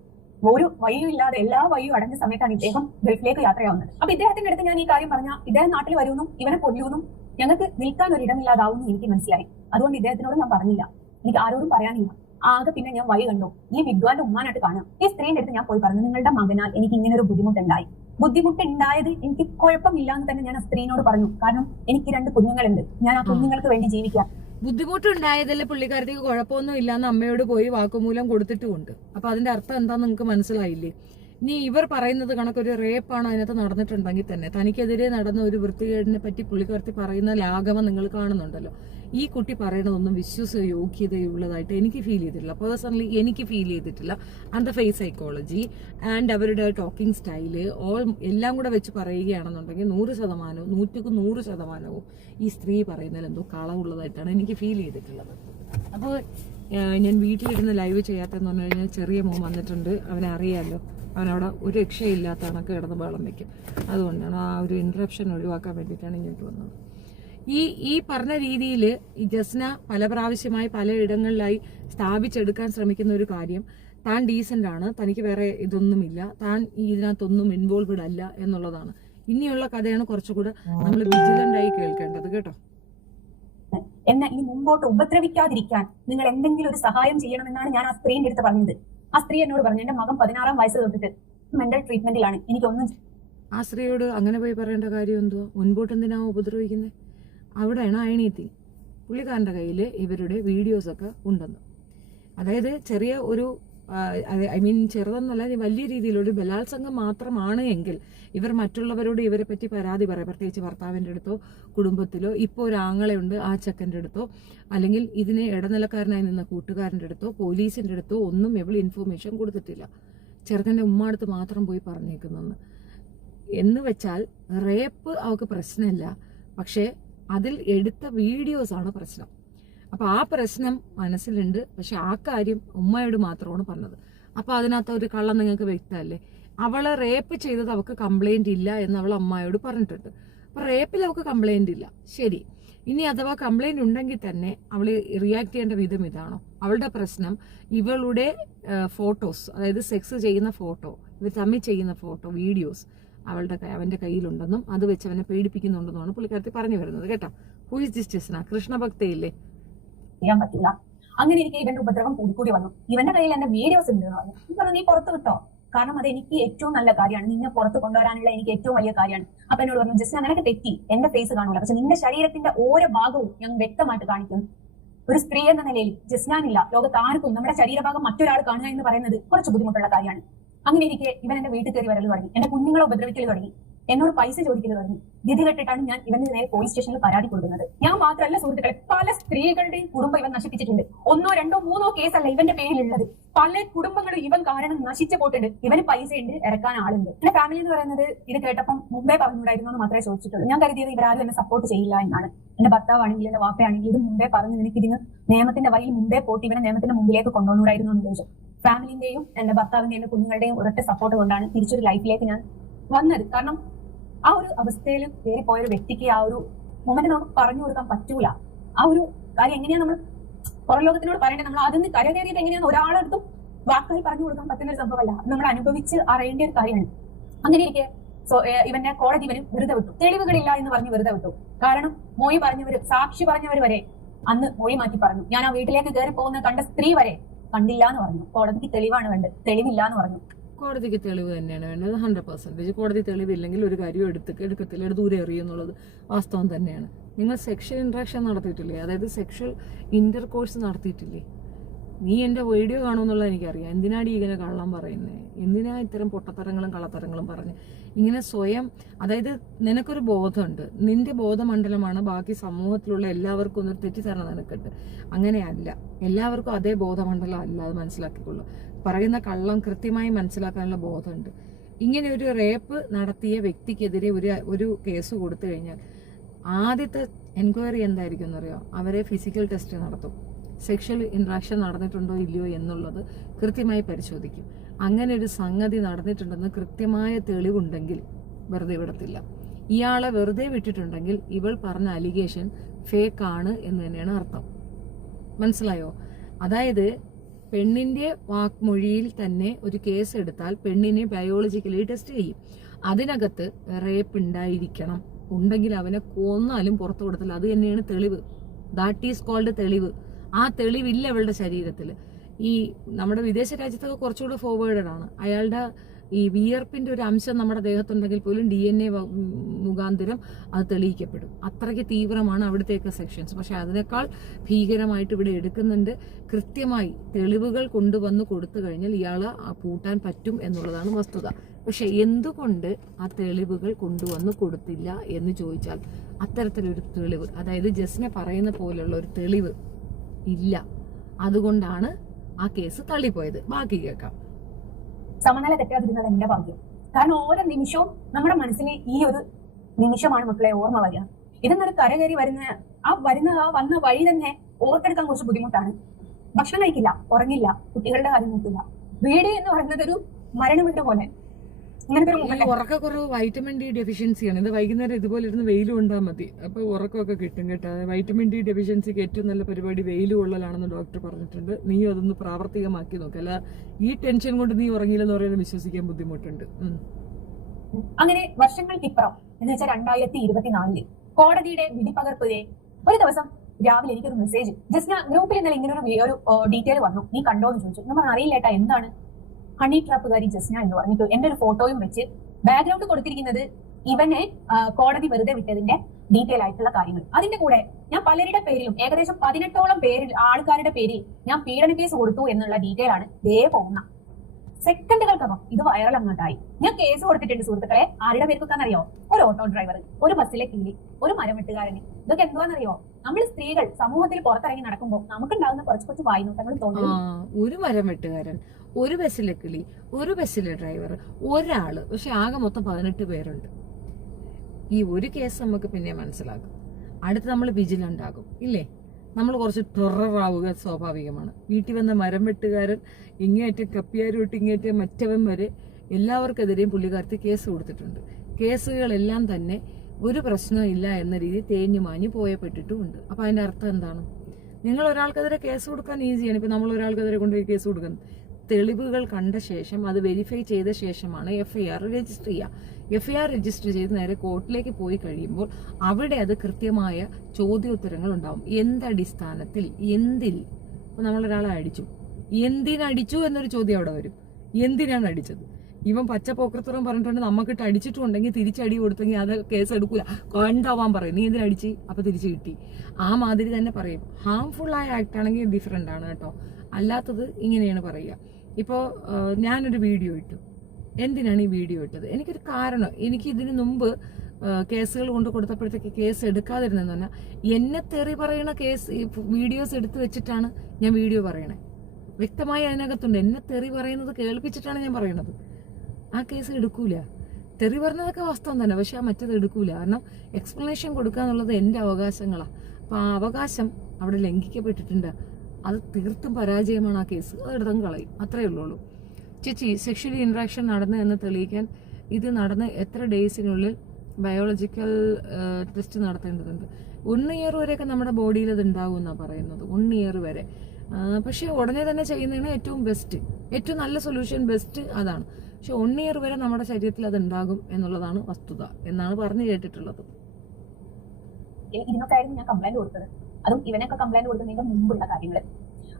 ഒരു വഴിയും ഇല്ലാതെ എല്ലാ വഴിയും അടഞ്ഞ സമയത്താണ് ഇദ്ദേഹം ഗൾഫിലേക്ക് യാത്രയാവുന്നത്. അപ്പൊ ഇദ്ദേഹത്തിന്റെ അടുത്ത് ഞാൻ ഈ കാര്യം പറഞ്ഞാൽ ഇദ്ദേഹം നാട്ടിൽ വരുമെന്നും ഇവനെ കൊല്ലുമെന്നും ഞങ്ങൾക്ക് നിൽക്കാൻ ഒരു ഇടമില്ലാതാവുമെന്ന് എനിക്ക് മനസ്സിലായി. അതുകൊണ്ട് ഇദ്ദേഹത്തിനോട് ഞാൻ പറഞ്ഞില്ല. എനിക്ക് ആരോടും പറയാനില്ല. ആകെ പിന്നെ ഞാൻ വഴി കണ്ടു. ഈ വിദ്വാന്റെ ഉമ്മാനായിട്ട് കാണാം. ഈ സ്ത്രീന്റെ അടുത്ത് ഞാൻ പോയി പറഞ്ഞു, നിങ്ങളുടെ മകനാൽ എനിക്ക് ഇങ്ങനെ ഒരു ബുദ്ധിമുട്ടുണ്ടായി. ബുദ്ധിമുട്ടുണ്ടായത് എനിക്ക് കുഴപ്പമില്ല എന്ന് തന്നെ ഞാൻ ആ സ്ത്രീനോട് പറഞ്ഞു. കാരണം എനിക്ക് 2 കുഞ്ഞുങ്ങളുണ്ട്. ഞാൻ ആ കുഞ്ഞുങ്ങൾക്ക് വേണ്ടി ജീവിക്കാം. ബുദ്ധിമുട്ടുണ്ടായതിൽ പുള്ളിക്കാരത്തേക്ക് കുഴപ്പമൊന്നും ഇല്ലാന്ന് അമ്മയോട് പോയി വാക്കുമൂലം കൊടുത്തിട്ടുമുണ്ട്. അപ്പൊ അതിന്റെ അർത്ഥം എന്താന്ന് നിങ്ങൾക്ക് മനസ്സിലായില്ലേ? ഇനി ഇവർ പറയുന്നത് കണക്കൊരു റേപ്പാണ് അതിനകത്ത് നടന്നിട്ടുണ്ടെങ്കിൽ തന്നെ തനിക്കെതിരെ നടന്ന ഒരു വൃത്തികേടിനെ പറ്റി പുള്ളിക്കാരത്തി പറയുന്ന ലാഘവം നിങ്ങൾ കാണുന്നുണ്ടല്ലോ. ഈ കുട്ടി പറയുന്നതൊന്നും വിശ്വാസ യോഗ്യതയുള്ളതായിട്ട് എനിക്ക് ഫീൽ ചെയ്തിട്ടില്ല. പേഴ്സണലി എനിക്ക് ഫീൽ ചെയ്തിട്ടില്ല. And the face psychology and അവരുടെ ടോക്കിംഗ് സ്റ്റൈല് എല്ലാം കൂടെ വെച്ച് പറയുകയാണെന്നുണ്ടെങ്കിൽ 100%, 100% ഈ സ്ത്രീ പറയുന്നതിൽ എന്തോ കളവുള്ളതായിട്ടാണ് എനിക്ക് ഫീൽ ചെയ്തിട്ടുള്ളത്. അപ്പോൾ ഞാൻ വീട്ടിലിരുന്ന് ലൈവ് ചെയ്യാത്തെന്ന് പറഞ്ഞു കഴിഞ്ഞാൽ ചെറിയ മോൻ വന്നിട്ടുണ്ട്. അവനെ അറിയാമല്ലോ, അവനവിടെ ഒരു രക്ഷയില്ലാത്ത കണക്ക് കിടന്ന് ബഹളം വയ്ക്കും. അതുകൊണ്ടാണ് ആ ഒരു ഇൻട്രപ്ഷൻ ഒഴിവാക്കാൻ വേണ്ടിയിട്ടാണ് ഇങ്ങോട്ട് വന്നത്. ഈ പറഞ്ഞ രീതിയിൽ ഈ ജസ്ന പല പ്രാവശ്യമായി പലയിടങ്ങളിലായി സ്ഥാപിച്ചെടുക്കാൻ ശ്രമിക്കുന്ന ഒരു കാര്യം, താൻ ഡീസന്റ് ആണ്, തനിക്ക് വേറെ ഇതൊന്നുമില്ല, താൻ ഇതിനകത്തൊന്നും ഇൻവോൾവ്ഡ് അല്ല എന്നുള്ളതാണ്. ഇനിയുള്ള കഥയാണ് കുറച്ചുകൂടെ നമ്മൾ വിജിലന്റ് ആയി കേൾക്കേണ്ടത് കേട്ടോ. എന്നെ ഇനി മുമ്പോട്ട് ഉപദ്രവിക്കാതിരിക്കാൻ നിങ്ങൾ എന്തെങ്കിലും ഒരു സഹായം ചെയ്യണമെന്നാണ് ഞാൻ ആ സ്ത്രീന്റെ അടുത്ത് പറഞ്ഞത്. ആ സ്ത്രീ എന്നോട് പറഞ്ഞു, എന്റെ മകൻ 16 വയസ്സ് തൊട്ടിട്ട് മെന്റൽ ട്രീറ്റ്മെന്റിലാണ്, എനിക്കൊന്നും. ആ സ്ത്രീയോട് അങ്ങനെ പോയി പറയേണ്ട കാര്യം എന്തുവാ? മുൻപോട്ട് എന്തിനാ ഉപദ്രവിക്കുന്നത്? അവിടെയാണ് അയണീത്തി. പുള്ളിക്കാരൻ്റെ കയ്യിൽ ഇവരുടെ വീഡിയോസൊക്കെ ഉണ്ടെന്ന്. അതായത് ചെറിയ ഒരു ചെറുതെന്നല്ല, വലിയ രീതിയിലൊരു ബലാത്സംഗം മാത്രമാണ് എങ്കിൽ ഇവർ മറ്റുള്ളവരോട് ഇവരെ പറ്റി പരാതി പറയാം. പ്രത്യേകിച്ച് ഭർത്താവിൻ്റെ അടുത്തോ കുടുംബത്തിലോ, ഇപ്പോൾ ഒരു ആങ്ങളയുണ്ട് ആ ചെക്കൻ്റെ അടുത്തോ, അല്ലെങ്കിൽ ഇതിന് ഇടനിലക്കാരനായി നിന്ന കൂട്ടുകാരൻ്റെ അടുത്തോ പോലീസിൻ്റെ അടുത്തോ ഒന്നും ഇവൾ ഇൻഫോർമേഷൻ കൊടുത്തിട്ടില്ല. ചെറുക്കൻ്റെ ഉമ്മ അടുത്ത് മാത്രം പോയി പറഞ്ഞേക്കുന്നെന്ന്. എന്ന് വെച്ചാൽ റേപ്പ് അവൾക്ക് പ്രശ്നമില്ല, പക്ഷേ അതിൽ എടുത്ത വീഡിയോസാണ് പ്രശ്നം. അപ്പോൾ ആ പ്രശ്നം മനസ്സിലുണ്ട്. പക്ഷെ ആ കാര്യം ഉമ്മയോട് മാത്രമാണ് പറഞ്ഞത്. അപ്പോൾ അതിനകത്ത് ഒരു കള്ളം നിങ്ങൾക്ക് വ്യക്തമല്ലേ? അവളെ റേപ്പ് ചെയ്തത് അവൾക്ക് കംപ്ലൈന്റ് ഇല്ല എന്ന് അവൾ അമ്മയോട് പറഞ്ഞിട്ടുണ്ട്. അപ്പോൾ റേപ്പിൽ അവൾക്ക് കംപ്ലൈന്റ് ഇല്ല, ശരി. ഇനി അഥവാ കംപ്ലൈന്റ് ഉണ്ടെങ്കിൽ തന്നെ അവൾ റിയാക്ട് ചെയ്യേണ്ട വിധം ഇതാണോ? അവളുടെ പ്രശ്നം ഇവളുടെ ഫോട്ടോസ്, അതായത് സെക്സ് ചെയ്യുന്ന ഫോട്ടോ, ഇവർ തമ്മിൽ ചെയ്യുന്ന ഫോട്ടോ വീഡിയോസ് അവന്റെ കയ്യിലുണ്ടെന്നും അത് വെച്ച് അവനെ പേടിപ്പിക്കുന്നുണ്ടെന്നുമാണ് പുള്ളിക്കാരത്തി പറഞ്ഞു വരുന്നത് കേട്ടോ. Who is this Jasna? കൃഷ്ണഭക്തയില്ലേ? ചെയ്യാൻ പറ്റില്ല. അങ്ങനെ എനിക്ക് ഇവന്റെ ഉപദ്രവം കൂടി വന്നു. ഇവന്റെ കയ്യിൽ എന്റെ വീഡിയോസ് ഉണ്ട് എന്ന് പറഞ്ഞു. നീ പുറത്ത് കിട്ടോ, കാരണം അത് എനിക്ക് ഏറ്റവും നല്ല കാര്യമാണ്, നിന്നെ പുറത്ത് കൊണ്ടുവരാനുള്ള എനിക്ക് ഏറ്റവും വലിയ കാര്യമാണ്. അപ്പൊ എന്നോട് പറഞ്ഞു, ജസ്റ്റ് അങ്ങനെയൊക്കെ തെറ്റി, എന്റെ ഫേസ് കാണൂല, പക്ഷെ നിന്റെ ശരീരത്തിന്റെ ഓരോ ഭാഗവും ഞാൻ വ്യക്തമായിട്ട് കാണിക്കുന്നു. ഒരു സ്ത്രീ എന്ന നിലയിൽ ജസ്നാനില്ല, ലോകത്ത് ആർക്കും നമ്മുടെ ശരീരഭാഗം മറ്റൊരാൾ കാണുക എന്ന് പറയുന്നത് കുറച്ച് ബുദ്ധിമുട്ടുള്ള കാര്യമാണ്. അങ്ങനെ എനിക്ക് ഇവൻ എന്റെ വീട്ടിൽ കയറി വരൽ തുടങ്ങി, എന്റെ കുഞ്ഞുങ്ങളെ ഉപദ്രവിക്കൽ തുടങ്ങി, എന്നോട് പൈസ ചോദിക്കൽ തുടങ്ങി. ഗതി കെട്ടിട്ടാണ് ഞാൻ ഇവന് നേരെ പോലീസ് സ്റ്റേഷനിൽ പരാതി കൊടുക്കുന്നത്. ഞാൻ മാത്രമല്ല സുഹൃത്തുക്കളെ, പല സ്ത്രീകളുടെയും കുടുംബം ഇവൻ നശിപ്പിച്ചിട്ടുണ്ട്. 1, 2, 3 കേസല്ല ഇവന്റെ പേരിലുള്ളത്. പല കുടുംബങ്ങളും ഇവൻ കാരണം നശിച്ചു പോയിട്ടുണ്ട്. ഇവന് പൈസ ഉണ്ട്, ഇറക്കാൻ ആളുണ്ട്. എന്റെ ഫാമിലി എന്ന് പറയുന്നത് ഇത് കേട്ടപ്പം മുമ്പേ പറഞ്ഞുകൂടായിരുന്നു എന്ന് മാത്രമേ ചോദിച്ചിട്ടുള്ളൂ. ഞാൻ കരുതിയത് ഇവരാരും എന്നെ സപ്പോർട്ട് ചെയ്യില്ല എന്നാണ്. എന്റെ ഭർത്താവാണെങ്കിൽ എന്റെ വാപ്പയാണെങ്കിൽ ഇത് മുമ്പേ പറഞ്ഞു, നിനക്ക് ഇതിന് നിയമത്തിന്റെ വഴിയിൽ മുമ്പേ പോയിട്ട് ഇവനെ നിയമത്തിന്റെ മുമ്പിലേക്ക് കൊണ്ടുവന്നുകൂടായിരുന്നു എന്ന് ചോദിച്ചു. ഫാമിലിന്റെയും എന്റെ ഭർത്താവിന്റെയും എന്റെ കുഞ്ഞുങ്ങളുടെയും ഒരൊറ്റ സപ്പോർട്ട് കൊണ്ടാണ് തിരിച്ചൊരു ലൈഫിലേക്ക് ഞാൻ വന്നത്. കാരണം ആ ഒരു അവസ്ഥയിൽ കയറിപ്പോയ ഒരു വ്യക്തിക്ക് ആ ഒരു മൊമെന്റ് നമുക്ക് പറഞ്ഞു കൊടുക്കാൻ പറ്റൂല. ആ ഒരു കാര്യം എങ്ങനെയാ നമ്മൾ പുറം ലോകത്തിനോട് പറയേണ്ടത്? നമ്മൾ അതിന് കരകയറിയത് എങ്ങനെയാന്ന് ഒരാളെടുത്തും വാക്കായി പറഞ്ഞു കൊടുക്കാൻ പറ്റുന്ന ഒരു സംഭവമല്ല. നമ്മൾ അനുഭവിച്ച് അറിയേണ്ട ഒരു കാര്യമാണ്. അങ്ങനെ ഇരിക്കെ ഇവന്റെ കോടതി ഇവന് വെറുതെ വിട്ടു. തെളിവുകളില്ല എന്ന് പറഞ്ഞ് വെറുതെ വിട്ടു. കാരണം മൊഴി പറഞ്ഞവര്, സാക്ഷി പറഞ്ഞവർ വരെ അന്ന് മൊഴി മാറ്റി പറഞ്ഞു. ഞാൻ ആ വീട്ടിലേക്ക് കയറി പോകുന്ന കണ്ട സ്ത്രീ വരെ കണ്ടില്ല എന്ന് പറഞ്ഞു. കോടതിക്ക് തെളിവാണ് വേണ്ടത്, തെളിവില്ല എന്ന് പറഞ്ഞു. കോടതിക്ക് തെളിവ് തന്നെയാണ് വേണ്ടത്, 100%. കോടതി തെളിവില്ലെങ്കിൽ ഒരു കാര്യം എടുക്കത്തില്ല, ദൂരെ എറിയുന്നുള്ളത് വാസ്തവം തന്നെയാണ്. നിങ്ങൾ സെക്ഷൽ ഇൻട്രാക്ഷൻ നടത്തിയിട്ടില്ലേ? അതായത് സെക്ഷൽ ഇന്റർകോഴ്സ് നടത്തിയിട്ടില്ലേ? നീ എൻ്റെ വീഡിയോ കാണുമെന്നുള്ളത് എനിക്കറിയാം. എന്തിനാടി ഇങ്ങനെ കള്ളം പറയുന്നത്? എന്തിനാ ഇത്തരം പൊട്ടത്തരങ്ങളും കള്ളത്തരങ്ങളും പറഞ്ഞ് ഇങ്ങനെ സ്വയം, അതായത് നിനക്കൊരു ബോധമുണ്ട്, നിന്റെ ബോധമണ്ഡലമാണ് ബാക്കി സമൂഹത്തിലുള്ള എല്ലാവർക്കും ഒന്നൊരു തെറ്റിദ്ധാരണ നിനക്കുണ്ട്. അങ്ങനെയല്ല, എല്ലാവർക്കും അതേ ബോധമണ്ഡലം അല്ല, അത് മനസ്സിലാക്കിക്കൊള്ളു. പറയുന്ന കള്ളം കൃത്യമായി മനസ്സിലാക്കാനുള്ള ബോധമുണ്ട്. ഇങ്ങനെ ഒരു റേപ്പ് നടത്തിയ വ്യക്തിക്കെതിരെ ഒരു കേസ് കൊടുത്തു കഴിഞ്ഞാൽ ആദ്യത്തെ എൻക്വയറി എന്തായിരിക്കും എന്നറിയോ? അവരെ ഫിസിക്കൽ ടെസ്റ്റ് നടത്തും, സെക്ഷൽ ഇന്ററാക്ഷൻ നടന്നിട്ടുണ്ടോ ഇല്ലയോ എന്നുള്ളത് കൃത്യമായി പരിശോധിക്കും. അങ്ങനെ ഒരു സംഗതി നടന്നിട്ടുണ്ടെന്ന് കൃത്യമായ തെളിവുണ്ടെങ്കിൽ വെറുതെ വിടത്തില്ല. ഇയാളെ വെറുതെ വിട്ടിട്ടുണ്ടെങ്കിൽ ഇവൾ പറഞ്ഞ അലിഗേഷൻ ഫേക്ക് ആണ് എന്ന് തന്നെയാണ് അർത്ഥം. മനസ്സിലായോ? അതായത് പെണ്ണിന്റെ വാക്മൊഴിയിൽ തന്നെ ഒരു കേസ് എടുത്താൽ പെണ്ണിനെ ബയോളജിക്കലി ടെസ്റ്റ് ചെയ്യും. അതിനകത്ത് റേപ്പ് ഉണ്ടായിരിക്കണം, ഉണ്ടെങ്കിൽ അവനെ കൊന്നാലും പുറത്തു കൊടുത്തില്ല. അത് തന്നെയാണ് തെളിവ്. ദാറ്റ് ഈസ് കോൾഡ് തെളിവ്. ആ തെളിവില്ല അവളുടെ ശരീരത്തിൽ. ഈ നമ്മുടെ വിദേശ രാജ്യത്തൊക്കെ കുറച്ചുകൂടെ ഫോർവേഡഡ് ആണ്. അയാളുടെ ഈ വിയർപ്പിന്റെ ഒരു അംശം നമ്മുടെ ദേഹത്തുണ്ടെങ്കിൽ പോലും DNA മുഖാന്തരം അത് തെളിയിക്കപ്പെടും. അത്രയ്ക്ക് തീവ്രമാണ് അവിടുത്തെയൊക്കെ സെക്ഷൻസ്. പക്ഷെ അതിനേക്കാൾ ഭീകരമായിട്ട് ഇവിടെ എടുക്കുന്നുണ്ട്. കൃത്യമായി തെളിവുകൾ കൊണ്ടുവന്ന് കൊടുത്തു കഴിഞ്ഞാൽ ഇയാളെ പൂട്ടാൻ പറ്റും എന്നുള്ളതാണ് വസ്തുത. പക്ഷെ എന്തുകൊണ്ട് ആ തെളിവുകൾ കൊണ്ടുവന്ന് കൊടുത്തില്ല എന്ന് ചോദിച്ചാൽ, അത്തരത്തിലൊരു തെളിവ്, അതായത് ജസ്നെ പറയുന്ന പോലുള്ള ഒരു തെളിവ് ഇല്ല. അതുകൊണ്ടാണ് ആ കേസ് തള്ളിപ്പോയത്. ബാക്കി കേൾക്കാം. സമനില തെറ്റാതിരുന്നത് എന്റെ ഭാഗ്യം. കാരണം ഓരോ നിമിഷവും നമ്മുടെ മനസ്സിൽ ഈ ഒരു നിമിഷമാണ് മക്കളെ ഓർമ്മ വരിക. ഇതെന്നൊരു കരകയറി വന്ന വഴി തന്നെ ഓർത്തെടുക്കാൻ കുറച്ച് ബുദ്ധിമുട്ടാണ്. ഭക്ഷണം കഴിക്കില്ല, ഉറങ്ങില്ല, കുട്ടികളുടെ കാര്യം നോക്കില്ല. വീട് എന്ന് പറയുന്നത് ഒരു മരണവീട് പോലെ. ഉറക്കക്കുറവ് വൈറ്റമിൻ ഡി ഡെഫിഷ്യൻസിയാണ്. ഇത് വൈകുന്നേരം ഇതുപോലെ ഇരുന്ന് വെയിൽ കൊണ്ടാൽ മതി, അപ്പൊ ഉറക്കമൊക്കെ കിട്ടും കേട്ടോ. വൈറ്റമിൻ ഡി ഡെഫിഷ്യൻസിക്ക് ഏറ്റവും നല്ല പരിപാടി വെയിൽ കൊള്ളലാണെന്ന് ഡോക്ടർ പറഞ്ഞിട്ടുണ്ട്. നീ അതൊന്ന് പ്രാവർത്തികമാക്കി നോക്കുക. അല്ല ഈ ടെൻഷൻ കൊണ്ട് നീ ഉറങ്ങിയില്ലെന്ന് പറയുന്നത് വിശ്വസിക്കാൻ ബുദ്ധിമുട്ടുണ്ട്. അങ്ങനെ വർഷങ്ങൾക്കിപ്പുറം എന്ന് വെച്ചാൽ 2024 കോടതിയുടെ വിധിപ്പകർപ്പിലെ ഒരു ദിവസം രാവിലെ എനിക്കൊരു മെസ്സേജ്, ജസ്റ്റ് ഗ്രൂപ്പിൽ ഇന്നലെ ഇങ്ങനെ ഒരു ഡീറ്റെയിൽ വന്നു, നീ കണ്ടോ എന്ന് ചോദിച്ചു. നമ്മൾ അറിയില്ലേട്ടാ എന്താണ്. ഹണി ട്രാപ്പുകാരി ജസ്ന എന്ന് പറഞ്ഞിട്ട് എന്റെ ഒരു ഫോട്ടോയും വെച്ച് ബാക്ക്ഗ്രൗണ്ട് കൊടുത്തിരിക്കുന്നത് ഇവനെ കോടതി വെറുതെ വിട്ടതിന്റെ ഡീറ്റെയിൽ ആയിട്ടുള്ള കാര്യങ്ങൾ. അതിന്റെ കൂടെ ഞാൻ പലരുടെ പേരിലും ഏകദേശം 18ഓളം ആൾക്കാരുടെ പേരിൽ ഞാൻ പീഡന കേസ് കൊടുത്തു എന്നുള്ള ഡീറ്റെയിൽ ആണ് ദേ പോകുന്ന. സെക്കൻഡുകൾക്കകം ഇത് വൈറൽ അങ്ങോട്ടായി. ഞാൻ കേസ് കൊടുത്തിട്ടുണ്ട് സുഹൃത്തുക്കളെ. ആരുടെ പേർക്കൊക്കെന്നറിയോ? ഒരു ഓട്ടോ ഡ്രൈവർ, ഒരു ബസ്സിലെ കീലി, ഒരു മരം വെട്ടുകാരന്. ഇതൊക്കെ എന്തുവാന്നറിയോ? നമ്മൾ സ്ത്രീകൾ സമൂഹത്തിൽ പുറത്തിറങ്ങി നടക്കുമ്പോൾ നമുക്കുണ്ടാകുന്ന കുറച്ച് വായ്നോട്ടങ്ങൾ തോന്നുന്നു. ഒരു മരം വെട്ടുകാരൻ, ഒരു ബസ്സിലെ കിളി, ഒരു ബസ്സിലെ ഡ്രൈവർ, ഒരാള്. പക്ഷെ ആകെ മൊത്തം 18 പേരുണ്ട്. ഈ ഒരു കേസ് നമുക്ക് പിന്നെ മനസ്സിലാകും. അടുത്ത് നമ്മൾ വിജിലന്റ് ആകും, ഇല്ലേ? നമ്മൾ കുറച്ച് ടെററാവുക സ്വാഭാവികമാണ്. വീട്ടിൽ വന്ന മരം വെട്ടുകാരൻ ഇങ്ങേറ്റം കപ്പിയാരോട്ട് ഇങ്ങേറ്റം മറ്റവൻ വരെ എല്ലാവർക്കെതിരെയും പുള്ളിക്കാരത്തി കേസ് കൊടുത്തിട്ടുണ്ട്. കേസുകളെല്ലാം തന്നെ ഒരു പ്രശ്നവും ഇല്ല എന്ന രീതിയിൽ തേഞ്ഞു മാഞ്ഞു പോയപ്പെട്ടിട്ടുമുണ്ട്. അപ്പൊ അതിന്റെ അർത്ഥം എന്താണ്? നിങ്ങൾ ഒരാൾക്കെതിരെ കേസ് കൊടുക്കാൻ ഈസിയാണ്. ഇപ്പൊ നമ്മൾ ഒരാൾക്കെതിരെ കൊണ്ടുപോയി കേസ് കൊടുക്കുന്നത് തെളിവുകൾ കണ്ട ശേഷം അത് വെരിഫൈ ചെയ്ത ശേഷമാണ് FIR രജിസ്റ്റർ ചെയ്യുക. FIR രജിസ്റ്റർ ചെയ്ത് നേരെ കോർട്ടിലേക്ക് പോയി കഴിയുമ്പോൾ അവിടെ അത് കൃത്യമായ ചോദ്യോത്തരങ്ങൾ ഉണ്ടാവും. എന്തടിസ്ഥാനത്തിൽ, എന്തിൽ. ഇപ്പൊ നമ്മളൊരാളെ അടിച്ചു, എന്തിനടിച്ചു എന്നൊരു ചോദ്യം അവിടെ വരും. എന്തിനാണ് അടിച്ചത്? ഇവൻ പച്ചപ്പോക്കൃത്തരം പറഞ്ഞിട്ടുണ്ട് നമുക്കിട്ട് അടിച്ചിട്ടുണ്ടെങ്കിൽ തിരിച്ചടി കൊടുത്തെങ്കിൽ അത് കേസ് എടുക്കൂല, കണ്ടാവാൻ പറയും. നീ എന്തിനടിച്ച്? അപ്പൊ തിരിച്ചു കിട്ടി. ആ മാതിരി തന്നെ പറയും. ഹാംഫുൾ ആയ ആക്ട് ആണെങ്കിൽ ഡിഫറെന്റ് ആണ് കേട്ടോ. അല്ലാത്തത് ഇങ്ങനെയാണ് പറയുക. ഇപ്പോൾ ഞാനൊരു വീഡിയോ ഇട്ടു. എന്തിനാണ് ഈ വീഡിയോ ഇട്ടത്? എനിക്കൊരു കാരണം. എനിക്ക് ഇതിനു മുമ്പ് കേസുകൾ കൊണ്ട് കൊടുത്തപ്പോഴത്തേക്ക് കേസ് എടുക്കാതിരുന്നെന്ന് പറഞ്ഞാൽ എന്നെ തെറി പറയണ വീഡിയോസ് എടുത്തു വെച്ചിട്ടാണ് ഞാൻ വീഡിയോ പറയണേ. വ്യക്തമായി അതിനകത്തുണ്ട്. എന്നെ തെറി പറയുന്നത് കേൾപ്പിച്ചിട്ടാണ് ഞാൻ പറയണത്. ആ കേസ് എടുക്കൂല. തെറി പറഞ്ഞതൊക്കെ വാസ്തവം തന്നെ, പക്ഷെ ആ മറ്റത് എടുക്കൂല. കാരണം എക്സ്പ്ലനേഷൻ കൊടുക്കുക എന്നുള്ളത് എൻ്റെ അവകാശങ്ങളാണ്. അപ്പൊ ആ അവകാശം അവിടെ ലംഘിക്കപ്പെട്ടിട്ടുണ്ട്. അത് തീർത്തും പരാജയമാണ് ആ കേസ്. അത് എടുത്തും കളയും. അത്രയേ ഉള്ളൂ. ചേച്ചി, സെക്ഷലി ഇന്ററാക്ഷൻ നടന്നു എന്ന് തെളിയിക്കാൻ ഇത് നടന്ന് എത്ര ഡേയ്സിനുള്ളിൽ ബയോളജിക്കൽ ടെസ്റ്റ് നടത്തേണ്ടതുണ്ട്? 1 ഇയർ വരെയൊക്കെ നമ്മുടെ ബോഡിയിൽ അത് ഉണ്ടാവും എന്നാണ് പറയുന്നത്. 1 ഇയർ വരെ. പക്ഷെ ഉടനെ തന്നെ ചെയ്യുന്നതാണ് ഏറ്റവും ബെസ്റ്റ്, ഏറ്റവും നല്ല സൊല്യൂഷൻ. ബെസ്റ്റ് അതാണ്. പക്ഷെ 1 ഇയർ വരെ നമ്മുടെ ശരീരത്തിൽ അത് ഉണ്ടാകും എന്നുള്ളതാണ് വസ്തുത എന്നാണ് പറഞ്ഞു കേട്ടിട്ടുള്ളത്. ഇതിനൊക്കെയായിരുന്നു ഞാൻ കംപ്ലൈന്റ് കൊടുത്തത്. അതും ഇവനൊക്കെ കംപ്ലൈന്റ് കൊടുക്കുന്നതിന്റെ മുമ്പുള്ള കാര്യങ്ങൾ.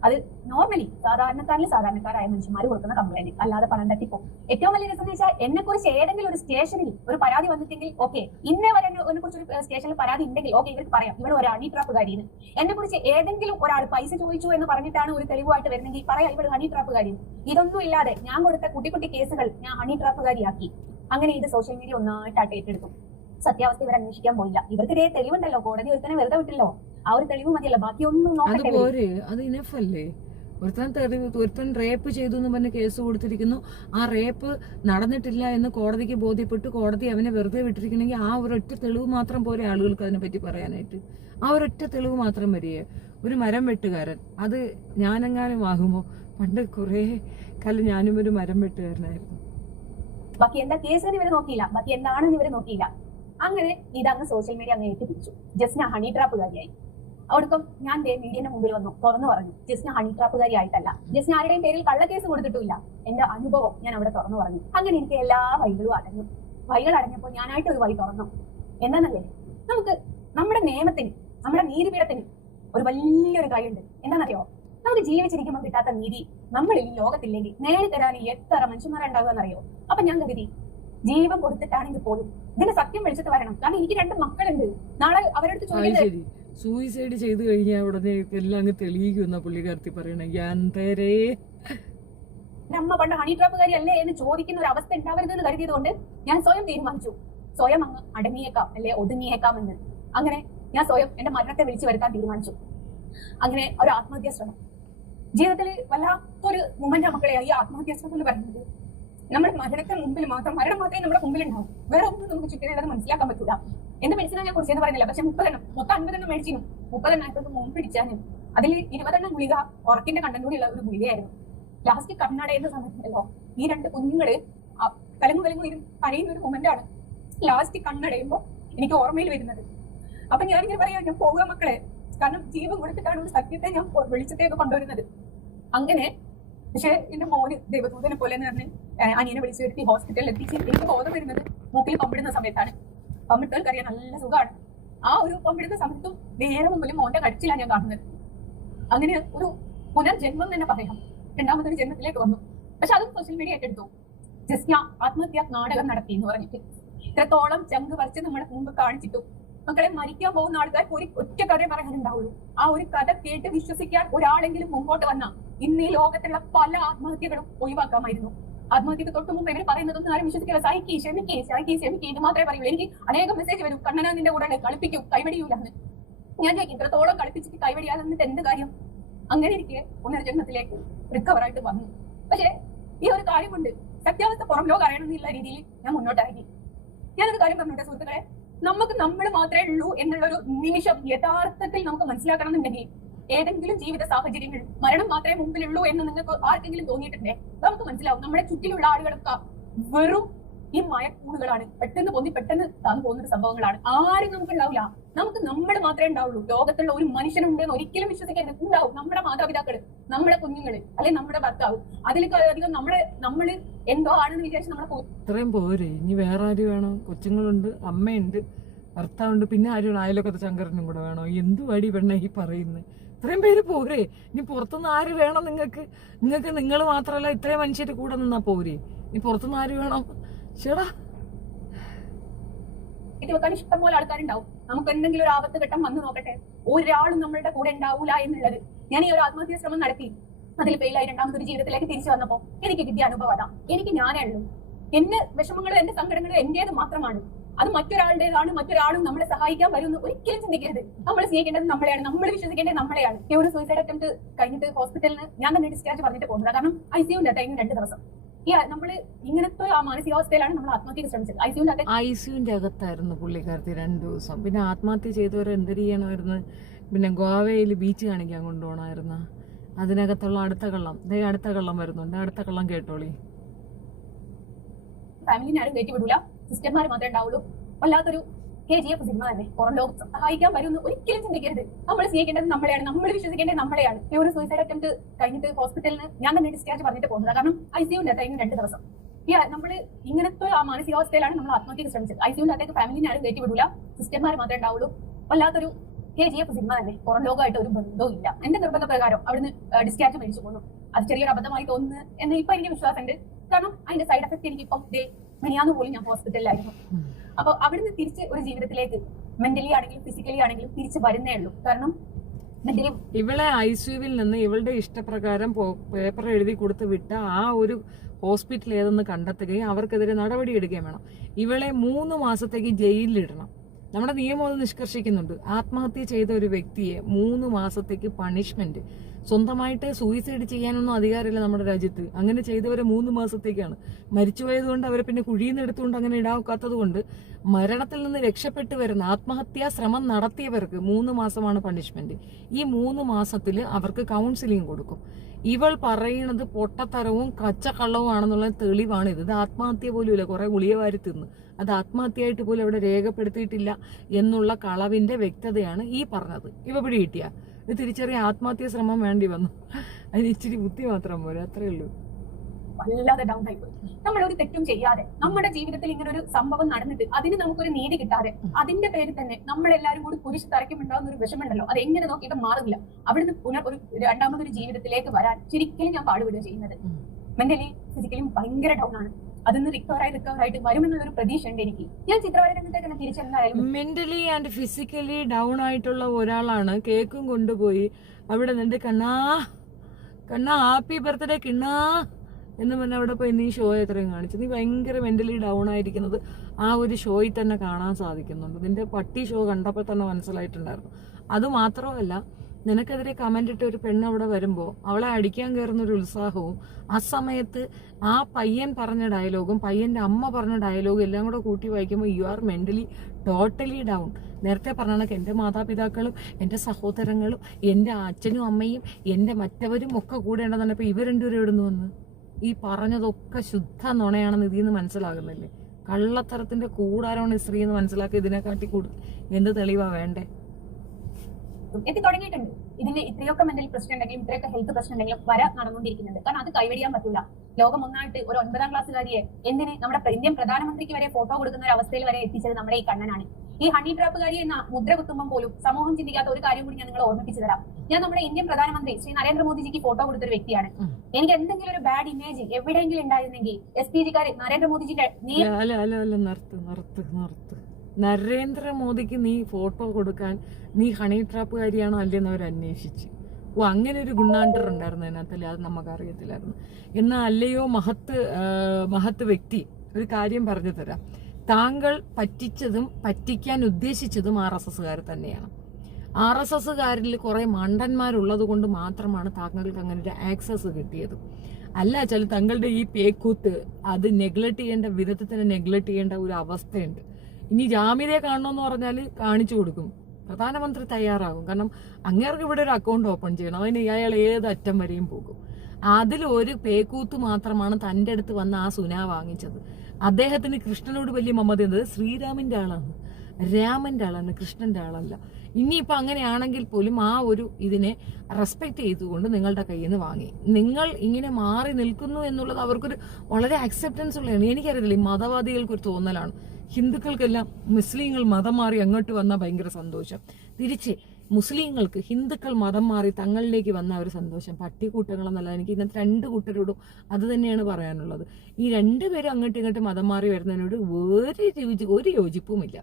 അത് നോർമലി സാധാരണക്കാരായ മനുഷ്യന്മാർ കൊടുക്കുന്ന കംപ്ലൈന്റ്, അല്ലാതെ പണം തട്ടിപ്പോ. ഏറ്റവും വലിയ രസം എന്ന് വെച്ചാൽ എന്നെ കുറിച്ച് ഏതെങ്കിലും ഒരു സ്റ്റേഷനിൽ ഒരു പരാതി വന്നിട്ടെങ്കിൽ ഓക്കെ, ഇന്നേ വരെ എന്നെ കുറിച്ച് ഒരു സ്റ്റേഷനിൽ പരാതി ഉണ്ടെങ്കിൽ ഓക്കെ, ഇവർക്ക് പറയാം ഇവിടെ ഒരു ഹണി ട്രാപ്പുകാരിന്ന്. എന്നെ കുറിച്ച് ഏതെങ്കിലും ഒരാൾ പൈസ ചോദിച്ചു എന്ന് പറഞ്ഞിട്ടാണ് ഒരു തെളിവായിട്ട് വരുന്നെങ്കിൽ പറയാം ഇവിടെ ഹണി ട്രാപ്പുകാരിന്ന്. ഇതൊന്നും ഇല്ലാതെ ഞാൻ കൊടുത്ത കുട്ടി കേസുകൾ ഞാൻ ഹണി ട്രാപ്പുകാരിയാക്കി. അങ്ങനെ ഇത് സോഷ്യൽ മീഡിയ ഒന്നായിട്ട് ഏറ്റെടുത്തു. സത്യാവസ്ഥ ഇവർ അന്വേഷിക്കാൻ പോയില്ല. ഇവർക്കിതേ തെളിവുണ്ടല്ലോ, കോടതി ഒരുത്തനെ വെറുതെ വിട്ടല്ലോ. ആ ഒരു തെളിവ് മതിയല്ലോ, ബാക്കിയൊന്നും നോക്കട്ടെ. അത് ഇനഫല്ലേ? ഒരുത്തൻ റേപ്പ് ചെയ്തു എന്ന് പറഞ്ഞ് കേസ് കൊടുത്തിരിക്കുന്നു. ആ റേപ്പ് നടന്നിട്ടില്ല എന്ന് കോടതിക്ക് ബോധ്യപ്പെട്ടു. കോടതി അവനെ വെറുതെ വിട്ടിരിക്കണമെങ്കിൽ ആ ഒരൊറ്റ തെളിവ് മാത്രം പോരെ ആളുകൾക്ക് അതിനെപ്പറ്റി പറയാനായിട്ട്. ആ ഒരൊറ്റ തെളിവ് മാത്രം വരികയെ. ഒരു മരം വെട്ടുകാരൻ, അത് ഞാനെങ്ങാനും ആകുമോ? പണ്ട് കുറേ കാലം ഞാനും ഒരു മരം വെട്ടുകാരനായിരുന്നു. ബാക്കി എന്താ കേസ് ഇവര് നോക്കിയില്ല, ബാക്കി എന്താണെന്ന് ഇവര് നോക്കിയില്ല. അങ്ങനെ ഇതങ്ങ് സോഷ്യൽ മീഡിയ അങ്ങ് ഏറ്റുപിടിച്ചു. ജസ്ന ഹണി ട്രാപ്പുകാരിയായി. അവിടേക്കും ഞാൻ മീഡിയന്റെ മുമ്പിൽ വന്നു തുറന്നു പറഞ്ഞു, ജസ്ന ഹണി ട്രാപ്പുകാരി ആയിട്ടല്ല, ജസ്ന ആരുടെയും പേരിൽ കള്ളക്കേസ് കൊടുത്തിട്ടില്ല. എന്റെ അനുഭവം ഞാൻ അവിടെ തുറന്നു പറഞ്ഞു. അങ്ങനെ എനിക്ക് എല്ലാ വഴികളും അടഞ്ഞു. വഴികൾ അടഞ്ഞപ്പോൾ ഞാനായിട്ട് ഒരു വഴി തുറന്നു. എന്താണെന്നല്ലേ, നമുക്ക് നമ്മുടെ നിയമത്തിന്, നമ്മുടെ നീതിപീഠത്തിന് ഒരു വലിയൊരു കാര്യമുണ്ട്. എന്താണെന്നറിയോ, നമുക്ക് ജീവിച്ചിരിക്കുമ്പോൾ കിട്ടാത്ത നീതി നമ്മളിൽ ലോകത്തില്ലെങ്കിൽ നേടി തരാൻ എത്ര മനുഷ്യന്മാരുണ്ടാവുകയെന്നറിയോ. അപ്പൊ ഞാൻ കരുതി ജീവൻ കൊടുത്തിട്ടാണെങ്കിൽ പോലും ഇതിന്റെ സത്യം വിളിച്ചിട്ട് വരണം. കാരണം എനിക്ക് 2 മക്കളുണ്ട്. നാളെ അവരടുത്ത് ചോദിക്കുന്നത് സൂയിസൈഡ് ചെയ്തു കഴിഞ്ഞാൽ ഉടനെ എല്ലാം അങ്ങ് തെളിയിക്കുന്ന പുള്ളിക്കാരത്തി പറയണേ. അമ്മ പണ്ട് ഹണി ട്രാപ്പുകാരി അല്ലേ എന്ന് ചോദിക്കുന്ന ഒരു അവസ്ഥ ഉണ്ടാവരുതെന്ന് കരുതിയത് കൊണ്ട് ഞാൻ സ്വയം തീരുമാനിച്ചു, സ്വയം അങ്ങ് അടങ്ങിയേക്കാം അല്ലെ ഒതുങ്ങിയേക്കാം എന്ന്. അങ്ങനെ ഞാൻ സ്വയം എന്റെ മരണത്തെ വിളിച്ചു വരുത്താൻ തീരുമാനിച്ചു. അങ്ങനെ ഒരു ആത്മഹത്യാ ശ്രമം ജീവിതത്തിൽ വല്ലാത്തൊരു മൊമെന്റ് മക്കളെ. ഈ ആത്മഹത്യാ ശ്രമം എന്ന് പറയുന്നത് നമ്മുടെ മരണത്തിന് മുമ്പിൽ മാത്രം, മരണം മാത്രമേ നമ്മുടെ മുമ്പിൽ ഉണ്ടാവും. വേറെ ഒന്നും നമുക്ക് ചുറ്റിനുള്ളത് മനസ്സിലാക്കാൻ പറ്റില്ല. എന്ത് മെഡിസിനാ ഞാൻ കുറിച്ചെന്ന് പറയുന്നില്ല, പക്ഷെ 30 എണ്ണം, മൊത്തം 50 എണ്ണം മേടിച്ചിനും 30 എണ്ണമായപ്പോഴേക്കും മോൻ പിടിച്ചാനും അതിൽ 20 എണ്ണം ഗുളിക ഉറക്കിന്റെ കണ്ടന്റോടെയുള്ള ഒരു ഗുളികയായിരുന്നു. ലാസ്റ്റ് കർണാടകയുടെ സമയത്തല്ലോ ഈ 2 കുഞ്ഞുങ്ങള് കലങ്ങും കരയുന്ന ഒരു മൊമെന്റ് ആണ് ലാസ്റ്റ് കണ്ണടയുമ്പോ എനിക്ക് ഓർമ്മയിൽ വരുന്നത്. അപ്പൊ ഞാനിങ്ങനെ പറയാം, ഞാൻ പോവുക മക്കളെ, കാരണം ജീവൻ കൊടുത്തിട്ടാണ് ഒരു സത്യത്തെ ഞാൻ വെളിച്ചത്തേക്ക് കൊണ്ടുവരുന്നത്. അങ്ങനെ പക്ഷെ എന്റെ മോന് ദൈവദൂതനെ പോലെ എന്ന് പറഞ്ഞ് അനിയനെ വിളിച്ചു വരുത്തി ഹോസ്പിറ്റലിൽ എത്തിച്ച് എനിക്ക് ബോധം വരുന്നത് മൂക്കിൽ പമ്പിടുന്ന സമയത്താണ്. പമ്പിട്ടവർക്ക് അറിയാൻ നല്ല സുഖമാണ്. ആ ഒരു പമ്പിടുന്ന സമയത്തും നേരെ മുമ്പിൽ മോന്റെ കടിച്ചിലാണ് ഞാൻ കാണുന്നത്. അങ്ങനെ ഒരു പുനർജന്മം തന്നെ പറയാം, 2ാമതൊരു ജന്മത്തിലേക്ക് വന്നു. പക്ഷെ അതും സോഷ്യൽ മീഡിയ ഏറ്റെടുത്തു. ജസ്ന ആത്മഹത്യാ നാടകം നടത്തി എന്ന് പറഞ്ഞിട്ട് ഇത്രത്തോളം ചങ്ക് പറിച്ച് നമ്മളെ മുമ്പ് കാണിച്ചിട്ടു. മക്കളെ, മരിക്കാൻ പോകുന്ന ആൾക്കാർക്ക് ഒരു ഒറ്റ കഥ പറയാനുണ്ടാവുള്ളൂ. ആ ഒരു കഥ കേട്ട് വിശ്വസിക്കാൻ ഒരാളെങ്കിലും മുമ്പോട്ട് വന്ന ഇന്ന് ഈ ലോകത്തുള്ള പല ആത്മഹത്യകളും ഒഴിവാക്കാമായിരുന്നു. ആത്മഹത്യക്ക് തൊട്ട് മുമ്പ് ഇവർ പറയുന്നതൊന്നും ആരും വിശ്വസിക്കില്ല. സഹിക്കേ ക്ഷമിക്കേ ഇത് മാത്രമേ പറയുള്ളൂ. എനിക്ക് അനേകം മെസ്സേജ് വരും, കണ്ണനാ നിന്റെ കൂടെ കളിപ്പിക്കും, കൈവടിയൂലെന്ന്. ഞാൻ ഇത്രത്തോളം കളിപ്പിച്ചിട്ട് കൈവടിയാതെന്നിട്ട് എന്ത് കാര്യം? അങ്ങനെ എനിക്ക് പുനർജന്മത്തിലേക്ക് റിക്കവറായിട്ട് വന്നു. പക്ഷെ ഈ ഒരു കാര്യം കൊണ്ട് സത്യാവസ്ഥ പുറം ലോകം അറിയണമെന്നുള്ള രീതിയിൽ ഞാൻ മുന്നോട്ടാക്കി. ഞാനൊരു കാര്യം പറഞ്ഞോട്ടെ സുഹൃത്തുക്കളെ, നമുക്ക് നമ്മൾ മാത്രമേ ഉള്ളൂ എന്നുള്ളൊരു നിമിഷം യഥാർത്ഥത്തിൽ നമുക്ക് മനസ്സിലാക്കണം എന്നുണ്ടെങ്കിൽ ഏതെങ്കിലും ജീവിത സാഹചര്യങ്ങൾ മരണം മാത്രമേ മുമ്പിലുള്ളൂ എന്ന് നിങ്ങൾക്ക് ആർക്കെങ്കിലും തോന്നിയിട്ടുണ്ടേ, നമുക്ക് മനസ്സിലാവും നമ്മുടെ ചുറ്റിലുള്ള ആളുകളൊക്കെ വെറും ഈ മയക്കൂണുകളാണ്. പെട്ടെന്ന് പൊന്തി പെട്ടെന്ന് താന്നു പോകുന്ന സംഭവങ്ങളാണ്. ആരും നമുക്ക് ഉണ്ടാവില്ല. നമുക്ക് നമ്മൾ മാത്രമേ ഉണ്ടാവുള്ളൂ. ലോകത്തുള്ള ഒരു മനുഷ്യനുണ്ടെന്ന് ഒരിക്കലും വിശ്വസിക്കരുത്. ഉണ്ടാവും നമ്മുടെ മാതാപിതാക്കള്, നമ്മുടെ കുഞ്ഞുങ്ങള്, അല്ലെ നമ്മുടെ ഭർത്താവ്. അതിലേക്കധികം നമ്മള് എന്തോ ആണെന്ന് വിചാരിച്ച് നമ്മളെ ഇത്രയും പോരെ. ഇനി വേറെ ആര് വേണം? കൊച്ചുങ്ങളുണ്ട്, അമ്മയുണ്ട്, ഭർത്താവുണ്ട്, പിന്നെ ആരും അയലൊക്കത്തെ ശങ്കരനും കൂടെ വേണോ? എന്തുവാടി പെണ്ണ ഈ പറയുന്നത്? ഇത്രയും പേര് പോരെ? ഇനി പുറത്തുനിന്ന് ആര് വേണം? നിങ്ങൾക്ക് നിങ്ങൾ മാത്രമല്ല ഇത്രയും മനുഷ്യര് കൂടെ നിന്നാ പോരെ? ഇനി പുറത്തുനിന്ന് ആര് വേണം? ചേടാ, ഇത് വെക്കാൻ ഇഷ്ടം പോലെ ആൾക്കാരുണ്ടാവും. നമുക്ക് എന്തെങ്കിലും ഒരു ആപത്ത് ഘട്ടം വന്നു നോക്കട്ടെ, ഒരാളും നമ്മളുടെ കൂടെ ഉണ്ടാവൂല എന്നുള്ളത്. ഞാൻ ഈ ഒരു ആത്മഹത്യാ ശ്രമം നടത്തി, അതിൽ ഫെയിലായി 2ാമതൊരു ജീവിതത്തിലേക്ക് തിരിച്ചു വന്നപ്പോ എനിക്ക് കിട്ടിയ അനുഭവം അതാ. എനിക്ക് ഞാനേ ഉള്ളൂ. എന്റെ വിഷമങ്ങളും എന്റെ സങ്കടങ്ങളും എന്റേത് മാത്രമാണ്. അത് മറ്റൊരാളുടേതാണ്. മറ്റൊരാളും നമ്മളെ സഹായിക്കാൻ വരുമെന്ന് ഒരിക്കലും ചിന്തിക്കരുത്. നമ്മൾ സ്നേഹിക്കേണ്ടത് നമ്മളെയാണ്, നമ്മൾ വിശ്വസിക്കേണ്ടത് നമ്മളെയാണ്. ഈ ഒരു സൂയിസൈഡ് അറ്റംപ്റ്റ് കഴിഞ്ഞിട്ട് ഹോസ്പിറ്റലിൽ ഞാൻ തന്നെ ഡിസ്ചാർജ് പറഞ്ഞിട്ട് പോകുന്നത്. കാരണം ICU ടൈമിൽ 2 ദിവസം ഈ നമ്മള് ഇങ്ങനത്തെ ആ മാനസികാവസ്ഥയിലാണ് നമ്മൾ ആത്മഹത്യക്ക് ശ്രമിച്ചത്. ഐസിയുന്റെ അകത്തായിരുന്നു പുള്ളിക്കാരത്തി 2 ദിവസം. പിന്നെ ആത്മഹത്യ ചെയ്തവരെ എന്ത് ചെയ്യണമായിരുന്നു? പിന്നെ ഗോവയിൽ ബീച്ച് കാണിക്കാൻ കൊണ്ടുപോകണമായിരുന്നു. അതിനകത്തുള്ള അടുത്ത കള്ളം വരുന്നുണ്ട്. അടുത്ത കള്ളം കേട്ടോളി. ഫാമിലിനെ ആരും കയറ്റി വിടൂല, സിസ്റ്റർമാർ മാത്രമേ ഉണ്ടാവുള്ളൂ. വല്ലാത്തൊരു KGF സിനിമ തന്നെ. പുറം ലോകം സഹായിക്കാൻ വരുമെന്ന് ഒരിക്കലും ചിന്തിക്കരുത്. നമ്മൾ സ്നേഹിക്കേണ്ടത് നമ്മളെയാണ്, നമ്മൾ വിശ്വസിക്കേണ്ടത് നമ്മളെയാണ്. ഈ ഒരു സൂയിസൈഡ് അറ്റംപ്റ്റ് കഴിഞ്ഞിട്ട് ഹോസ്പിറ്റലിൽ ഞാൻ തന്നെ ഡിസ്ചാർജ് പറഞ്ഞിട്ട് പോകുന്നത്. കാരണം ICU ടൈമിൽ 2 ദിവസം ഈ നമ്മള് ഇങ്ങനത്തെ ആ മാനസികാവസ്ഥയിലാണ് നമ്മൾ ആത്മഹത്യക്ക് ശ്രമിച്ചത്. ICU ഫാമിലിനെ ആരും കയറ്റി വിടൂല, സിസ്റ്റർമാർ മാത്രമേ ഉണ്ടാവുള്ളൂ. വല്ലാത്തൊരു KGF സിനിമ തന്നെ. പുറം ലോകമായിട്ട് ഒരു ബന്ധവും ഇല്ല. എന്റെ നിർബന്ധ പ്രകാരം അവിടുന്ന് ഡിസ്ചാർജ് മേടിച്ചു പോകുന്നു. അത് ചെറിയൊരു അബദ്ധമായി തോന്നുന്നു എന്ന് ഇപ്പൊ എനിക്ക് വിശ്വാസമുണ്ട്. കാരണം അതിന്റെ സൈഡ് എഫക്ട് എനിക്ക് ഇപ്പം മെനിയാന്ന് പോലും ഞാൻ ഹോസ്പിറ്റലിലായിരുന്നു. അപ്പൊ അവിടുന്ന് തിരിച്ച് ഒരു ജീവിതത്തിലേക്ക് മെന്റലി ആണെങ്കിലും ഫിസിക്കലി ആണെങ്കിലും തിരിച്ച് വരുന്നേ ഉള്ളൂ. കാരണം ഇവളെ ICUവിൽ നിന്ന് ഇവളുടെ ഇഷ്ടപ്രകാരം പേപ്പർ എഴുതി കൊടുത്ത് വിട്ട ആ ഒരു ഹോസ്പിറ്റൽ ഏതെന്ന് കണ്ടെത്തുകയും അവർക്കെതിരെ നടപടി എടുക്കുകയും വേണം. ഇവളെ 3 മാസത്തേക്ക് ജയിലിലിടണം. നമ്മുടെ നിയമം അത് നിഷ്കർഷിക്കുന്നുണ്ട്. ആത്മഹത്യ ചെയ്ത ഒരു വ്യക്തിയെ 3 മാസത്തേക്ക് പണിഷ്മെന്റ്, സ്വന്തമായിട്ട് സൂയിസൈഡ് ചെയ്യാനൊന്നും അധികാരമില്ല നമ്മുടെ രാജ്യത്ത്. അങ്ങനെ ചെയ്തവരെ 3 മാസത്തേക്കാണ്. മരിച്ചുപോയതുകൊണ്ട് അവരെ പിന്നെ കുഴിയിൽ നിന്ന് എടുത്തുകൊണ്ട് അങ്ങനെ ഇടാക്കാത്തത് കൊണ്ട് മരണത്തിൽ നിന്ന് രക്ഷപ്പെട്ടു വരുന്ന ആത്മഹത്യാ ശ്രമം നടത്തിയവർക്ക് 3 മാസമാണ് പണിഷ്മെന്റ്. ഈ 3 മാസത്തിൽ അവർക്ക് കൗൺസിലിംഗ് കൊടുക്കും. ഇവൾ പറയുന്നത് പൊട്ടത്തരവും കച്ചക്കള്ളവും ആണെന്നുള്ള തെളിവാണ് ഇത്. ആത്മഹത്യ പോലും ഇല്ല, കുറെ ഗുളിക വാരി തിന്ന്. അത് ആത്മഹത്യയായിട്ട് പോലും അവിടെ രേഖപ്പെടുത്തിയിട്ടില്ല എന്നുള്ള കളവിന്റെ വ്യക്തതയാണ് ഈ പറഞ്ഞത്. ഇവ പിടി കിട്ടിയ ഇത് തിരിച്ചറിയാൻ ആത്മഹത്യാ ശ്രമം വേണ്ടി വന്നു. അതിന് ഇച്ചിരി ബുദ്ധി മാത്രം പോരെ, അത്രേ ഉള്ളൂ. വല്ലാതെ ഡൗൺ ആയി പോയി. നമ്മൾ ഒരു തെറ്റും ചെയ്യാതെ നമ്മുടെ ജീവിതത്തിൽ ഇങ്ങനെ ഒരു സംഭവം നടന്നിട്ട് അതിന് നമുക്കൊരു നീതി കിട്ടാതെ അതിന്റെ പേരിൽ തന്നെ നമ്മളെല്ലാരും കൂടി കുരിശ് തറയ്ക്കുമുണ്ടാകുന്ന ഒരു വിഷമുണ്ടല്ലോ, അത് എങ്ങനെ നോക്കിയിട്ട് മാറില്ല. അവിടുന്ന് ഒരു രണ്ടാമതൊരു ജീവിതത്തിലേക്ക് വരാൻ ശരിക്കും ഞാൻ പാടുപെടുക ചെയ്യുന്നത്. മെന്റലി ഫിസിക്കലിയും ഭയങ്കര ഡൗൺ ആണ്. അതിന്ന് റിക്കവർ ആയിട്ട് വരുമെന്നുള്ളൊരു പ്രതീക്ഷ ഉണ്ട് എനിക്ക്. ഞാൻ ചിത്രവര രംഗത്തേക്ക് തന്നെ തിരിച്ചെന്തായാലും മെന്റലി ആൻഡ് ഫിസിക്കലി ഡൗൺ ആയിട്ടുള്ള ഒരാളാണ് കേക്കും കൊണ്ടുപോയി അവിടെ നിന്റെ കണ്ണാ ഹാപ്പി ബർത്ത്ഡേ കിണ്ണാ എന്ന് പറഞ്ഞാൽ അവിടെ പോയി നീ ഷോ എത്രയും കാണിച്ചു. നീ ഭയങ്കര മെന്റലി ഡൗൺ ആയിരിക്കുന്നത് ആ ഒരു ഷോയിൽ തന്നെ കാണാൻ സാധിക്കുന്നുണ്ട്. നിന്റെ പട്ടി ഷോ കണ്ടപ്പോൾ തന്നെ മനസ്സിലായിട്ടുണ്ടായിരുന്നു. അത് മാത്രമല്ല, നിനക്കെതിരെ കമന്റ് ഇട്ട ഒരു പെണ്ണ് അവിടെ വരുമ്പോൾ അവളെ അടിക്കാൻ കയറുന്ന ഒരു ഉത്സാഹവും ആ സമയത്ത് ആ പയ്യൻ പറഞ്ഞ ഡയലോഗും പയ്യന്റെ അമ്മ പറഞ്ഞ ഡയലോഗും എല്ലാം കൂടെ കൂട്ടി വായിക്കുമ്പോൾ you are mentally totally down. നേരത്തെ പറഞ്ഞ കണക്ക് എൻ്റെ മാതാപിതാക്കളും എൻ്റെ സഹോദരങ്ങളും എൻ്റെ അച്ഛനും അമ്മയും എൻ്റെ മറ്റവരും ഒക്കെ കൂടെ ഉണ്ടെന്നാണ്. ഇപ്പൊ ഇവർ രണ്ടുപേരും ഇടുന്നു വന്ന് ഈ പറഞ്ഞതൊക്കെ ശുദ്ധ നുണയാണെന്ന് ഇതിൽ നിന്ന് മനസ്സിലാകുന്നില്ലേ? കള്ളത്തരത്തിന്റെ കൂടാരമാണ് സ്ത്രീ എന്ന് മനസ്സിലാക്കി ഇതിനെക്കാട്ടി എന്ത് തെളിവാ വേണ്ടേ? എത്തി തുടങ്ങിയിട്ടുണ്ട്. ഇതിന്റെ ഇത്രയൊക്കെ മെന്റൽ പ്രശ്നം ഉണ്ടെങ്കിലും ഇത്രയൊക്കെ ഹെൽത്ത് പ്രശ്നം ഉണ്ടെങ്കിലും വര നടന്നുകൊണ്ടിരിക്കുന്നുണ്ട്. കാരണം അത് കൈവടിയാൻ പറ്റൂല. ലോകം ഒന്നായിട്ട് ഒരു 9ാം ക്ലാസ്സുകാരിയെ എന്തിന് നമ്മുടെ ഇന്ത്യൻ പ്രധാനമന്ത്രിക്ക് വരെ ഫോട്ടോ കൊടുക്കുന്ന ഒരു അവസ്ഥയിൽ വരെ എത്തിച്ചത് നമ്മുടെ ഈ കണ്ണനാണ്. ഈ ഹണി ട്രാപ്പുകാരി എന്ന മുദ്ര കുത്തുമ്പം പോലും സമൂഹം ചിന്തിക്കാത്ത ഒരു കാര്യം കൂടി ഞാൻ നിങ്ങളെ ഓർമ്മിപ്പിച്ചു തരാം. ഞാൻ നമ്മുടെ ഇന്ത്യൻ പ്രധാനമന്ത്രി ശ്രീ നരേന്ദ്രമോദിജിക്ക് ഫോട്ടോ കൊടുത്തൊരു വ്യക്തിയാണ്. എനിക്ക് എന്തെങ്കിലും ഒരു ബാഡ് ഇമേജ് എവിടെയെങ്കിലും ഉണ്ടായിരുന്നെങ്കിൽ SPG-കാര് നരേന്ദ്രമോദിജിന്റെ നരേന്ദ്രമോദിക്ക് നീ ഫോട്ടോ കൊടുക്കാൻ നീ ഹണി ട്രാപ്പുകാരിയാണോ അല്ലേന്ന് അവർ അന്വേഷിച്ച്. അങ്ങനെ ഒരു ഗുണാണ്ടർ ഉണ്ടായിരുന്നു അതിനകത്തല്ലേ? അത് നമുക്ക് അറിയത്തില്ലായിരുന്നു. എന്നാൽ അല്ലയോ മഹത്ത് വ്യക്തി, ഒരു കാര്യം പറഞ്ഞു തരാം. താങ്കൾ പറ്റിച്ചതും പറ്റിക്കാൻ ഉദ്ദേശിച്ചതും RSSകാർ തന്നെയാണ്. RSSകാരിൽ കുറെ മണ്ടന്മാരുള്ളത് കൊണ്ട് മാത്രമാണ് താങ്കൾക്ക് അങ്ങനെ ഒരു ആക്സസ് കിട്ടിയത്. അല്ല വെച്ചാൽ തങ്ങളുടെ ഈ പേക്കൂത്ത് അത് നെഗ്ലക്ട് ചെയ്യേണ്ട വിധത്തിൽ തന്നെ നെഗ്ലക്ട് ചെയ്യേണ്ട ഒരു അവസ്ഥയുണ്ട്. ഇനി ജാമ്യതയെ കാണണമെന്ന് പറഞ്ഞാൽ കാണിച്ചു കൊടുക്കും, പ്രധാനമന്ത്രി തയ്യാറാകും. കാരണം അങ്ങേർക്ക് ഇവിടെ ഒരു അക്കൗണ്ട് ഓപ്പൺ ചെയ്യണം, അതിന് അയാൾ ഏത് അറ്റം വരെയും പോകും. അതിൽ ഒരു പേക്കൂത്ത് മാത്രമാണ് തൻ്റെ അടുത്ത് വന്ന് ആ സുന വാങ്ങിച്ചത്. അദ്ദേഹത്തിന് കൃഷ്ണനോട് വലിയ മമത ശ്രീരാമന്റെ ആളാണ്, രാമന്റെ ആളാണ്, കൃഷ്ണന്റെ ആളല്ല. ഇനിയിപ്പോ അങ്ങനെയാണെങ്കിൽ പോലും ആ ഒരു ഇതിനെ റെസ്പെക്ട് ചെയ്തുകൊണ്ട് നിങ്ങളുടെ കയ്യിൽ നിന്ന് വാങ്ങി. നിങ്ങൾ ഇങ്ങനെ മാറി നിൽക്കുന്നു എന്നുള്ളത് അവർക്കൊരു വളരെ അക്സെപ്റ്റൻസ് ഉള്ളതാണ്. എനിക്കറിയത്തില്ല, ഈ മതവാദികൾക്കൊരു തോന്നലാണ് ഹിന്ദുക്കൾക്കെല്ലാം മുസ്ലിങ്ങൾ മതം മാറി അങ്ങോട്ട് വന്നാൽ ഭയങ്കര സന്തോഷം. തിരിച്ച് മുസ്ലിങ്ങൾക്ക് ഹിന്ദുക്കൾ മതം മാറി തങ്ങളിലേക്ക് വന്ന ഒരു സന്തോഷം. പട്ടിക്കൂട്ടങ്ങളെന്നല്ല, എനിക്ക് ഇന്നത്തെ 2 കൂട്ടരോടും അത് തന്നെയാണ് പറയാനുള്ളത്. ഈ 2 പേരും അങ്ങോട്ടും ഇങ്ങോട്ടും മതം മാറി വരുന്നതിനോട് ഒരു യോജിപ്പുമില്ല.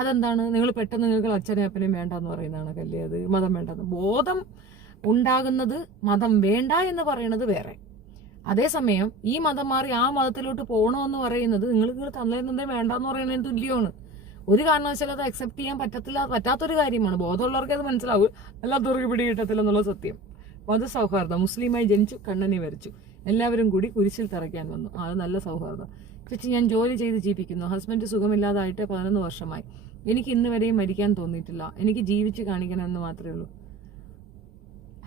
അതെന്താണ്? നിങ്ങൾ പെട്ടെന്ന് നിങ്ങൾക്ക് അച്ഛനെയും അപ്പനെയും വേണ്ടെന്ന് പറയുന്നതാണ് കല്ലേ? അത് മതം വേണ്ടെന്ന് ബോധം ഉണ്ടാകുന്നത്, മതം വേണ്ട എന്ന് പറയുന്നത് വേറെ. അതേസമയം ഈ മതം മാറി ആ മതത്തിലോട്ട് പോകണമെന്ന് പറയുന്നത് നിങ്ങൾ തന്നേ വേണ്ടെന്ന് പറയുന്നതിന് തുല്യമാണ്. ഒരു കാരണവശാലും അത് അക്സെപ്റ്റ് ചെയ്യാൻ പറ്റാത്തൊരു കാര്യമാണ്. ബോധമുള്ളവർക്ക് അത് മനസ്സിലാവും, അല്ലാത്തവർക്ക് പിടി കിട്ടത്തില്ല എന്നുള്ള സത്യം. മതസൗഹാർദ്ദം. മുസ്ലിമായി ജനിച്ചു, കണ്ണനെ വരച്ചു, എല്ലാവരും കൂടി കുരിശിൽ തറയ്ക്കാൻ വന്നു. അത് നല്ല സൗഹാർദ്ദം. ചേച്ചി, ഞാൻ ജോലി ചെയ്ത് ജീവിക്കുന്നു. ഹസ്ബൻഡ് സുഖമില്ലാതായിട്ട് 11 വർഷമായി. എനിക്ക് ഇന്ന് വരെയും മരിക്കാൻ തോന്നിയിട്ടില്ല. എനിക്ക് ജീവിച്ച് കാണിക്കണമെന്ന് മാത്രമേ ഉള്ളൂ.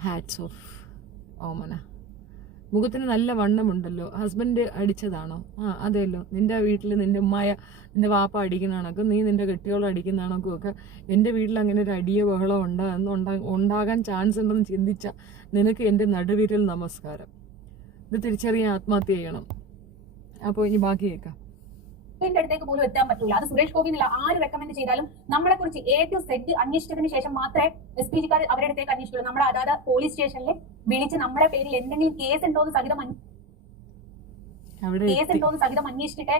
ഹാറ്റ്സ് ഓഫ് ഓമന. മുഖത്തിന് നല്ല വണ്ണമുണ്ടല്ലോ. ഹസ്ബൻഡ് അടിച്ചതാണോ? അതെയല്ലോ. നിന്റെ വീട്ടിൽ നിന്റെ ഉമ്മായ നിന്റെ വാപ്പ അടിക്കുന്നതാണൊക്കെ നീ നിന്റെ കെട്ടിയോളം അടിക്കുന്നതാണൊക്കെ ഒക്കെ എൻ്റെ വീട്ടിൽ അങ്ങനെ ഒരു അടിയോ ബഹളോ ഉണ്ടാകാൻ ചാൻസ് ഉണ്ടെന്ന് ചിന്തിച്ച നിനക്ക് എൻ്റെ നടുവിരൽ നമസ്കാരം. ഇത് തിരിച്ചറിയാൻ ആത്മഹത്യ ചെയ്യണം. അപ്പോൾ ഇനി ബാക്കി കേൾക്കാം. എന്റെ അടുത്തേക്ക് പോലും എത്താൻ പറ്റൂല. അത് സുരേഷ് ഗോപി എന്നില്ല ആര് റെക്കമെൻഡ് ചെയ്താലും നമ്മളെ കുറിച്ച് A to Z അന്വേഷിച്ചതിന് ശേഷം മാത്രമേ SPG-കാർ അവരുടെ അടുത്തേക്ക് അന്വേഷിക്കുള്ളൂ. നമ്മുടെ അതാത് പോലീസ് സ്റ്റേഷനിൽ വിളിച്ച് നമ്മുടെ പേരിൽ എന്തെങ്കിലും കേസ് ഉണ്ടോന്ന് സഹിതം അന്വേഷിച്ചിട്ടേ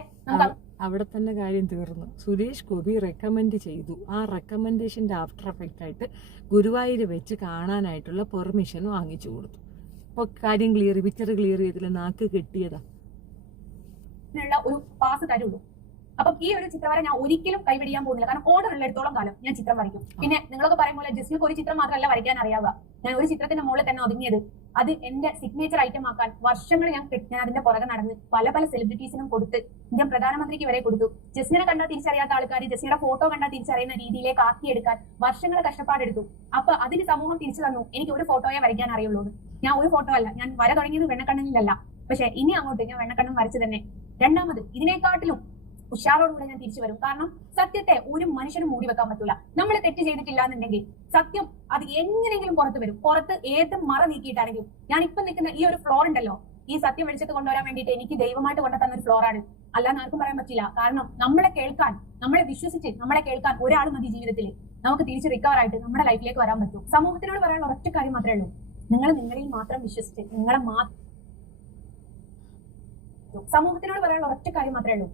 അവിടെ തന്നെ കാര്യം തീർന്നു. സുരേഷ് ഗോപി റെക്കമെൻഡ് ചെയ്തു. ആ റെക്കമെൻഡേഷന്റെ ആഫ്റ്റർ എഫക്റ്റ് ആയിട്ട് ഗുരുവായൂർ വെച്ച് കാണാനായിട്ടുള്ള പെർമിഷൻ വാങ്ങിച്ചു കൊടുത്തു. ഇപ്പൊ കാര്യം പിക്ചർ ക്ലിയർ ചെയ്തില്ല, നാക്ക് കെട്ടിയതാ. ഒരു പാസ് തരുള്ളൂ. അപ്പം ഈ ഒരു ചിത്രം വരെ ഞാൻ ഒരിക്കലും കൈവടിയാൻ പോകുന്നില്ല. കാരണം ഓർഡർ ഉള്ളിടത്തോളം കാലം ഞാൻ ചിത്രം വരയ്ക്കും. പിന്നെ നിങ്ങളൊക്കെ പറയുമ്പോൾ ജസ്റ്റിനൊക്കെ ഒരു ചിത്രം മാത്രമല്ല വരയ്ക്കാൻ അറിയാവുക. ഞാൻ ഒരു ചിത്രത്തിന്റെ മുകളിൽ തന്നെ ഒതുങ്ങിയത് അത് എന്റെ സിഗ്നേച്ചർ ഐറ്റം ആക്കാൻ വർഷങ്ങൾ ഞാൻ അതിന്റെ പുറകെ നടന്ന് പല പല സെലിബ്രിറ്റീസിനും കൊടുത്ത് ഇന്ത്യൻ പ്രധാനമന്ത്രിക്ക് വരെ കൊടുത്തു. ജസ്റ്റിനെ കണ്ടാൽ തിരിച്ചറിയാത്ത ആൾക്കാർ ജസ്റ്റിയുടെ ഫോട്ടോ കണ്ടാൽ തിരിച്ചറിയുന്ന രീതിയിലേക്ക് ആക്കിയെടുക്കാൻ വർഷങ്ങൾ കഷ്ടപ്പാടെടുത്തു. അപ്പൊ അതിന് സമൂഹം തിരിച്ചു തന്നു എനിക്ക് ഒരു ഫോട്ടോയെ വരയ്ക്കാൻ അറിയുള്ളൂ. ഞാൻ ഒരു ഫോട്ടോ അല്ല, ഞാൻ വര തുടങ്ങിയത് വെണ്ണക്കണ്ണിലല്ല. പക്ഷെ ഇനി അങ്ങോട്ട് ഞാൻ വെണ്ണക്കണ്ണും വരച്ചു തന്നെ. രണ്ടാമത് ഇതിനേക്കാട്ടിലും ഉഷാറോടുകൂടെ ഞാൻ തിരിച്ചു വരും. കാരണം സത്യത്തെ ഒരു മനുഷ്യനും മൂടി വെക്കാൻ പറ്റൂല. നമ്മൾ തെറ്റ് ചെയ്തിട്ടില്ല എന്നുണ്ടെങ്കിൽ സത്യം അത് എങ്ങനെയെങ്കിലും പുറത്ത് വരും. പുറത്ത് ഏത് മറ നീക്കിയിട്ടാണെങ്കിലും ഞാൻ ഇപ്പൊ നിൽക്കുന്ന ഈ ഒരു ഫ്ലോർ ഉണ്ടല്ലോ, ഈ സത്യം വെളിച്ചത്ത് കൊണ്ടുവരാൻ വേണ്ടിയിട്ട് എനിക്ക് ദൈവമായിട്ട് കൊണ്ടുതന്ന ഒരു ഫ്ലോറാണ്. അല്ലാന്ന് ആർക്കും പറയാൻ പറ്റില്ല. കാരണം നമ്മളെ കേൾക്കാൻ, നമ്മളെ വിശ്വസിച്ച് നമ്മളെ കേൾക്കാൻ ഒരാൾ മതി ജീവിതത്തിൽ. നമുക്ക് തിരിച്ച് റിക്കവർ ആയിട്ട് നമ്മുടെ ലൈഫിലേക്ക് വരാൻ പറ്റും. സമൂഹത്തിനോട് പറയാനുള്ള ഒറ്റ കാര്യം മാത്രമേ ഉള്ളൂ, നിങ്ങളിൽ മാത്രം വിശ്വസിച്ച് സമൂഹത്തിനോട് പറയാനുള്ള ഒറ്റ കാര്യം മാത്രമേ ഉള്ളൂ,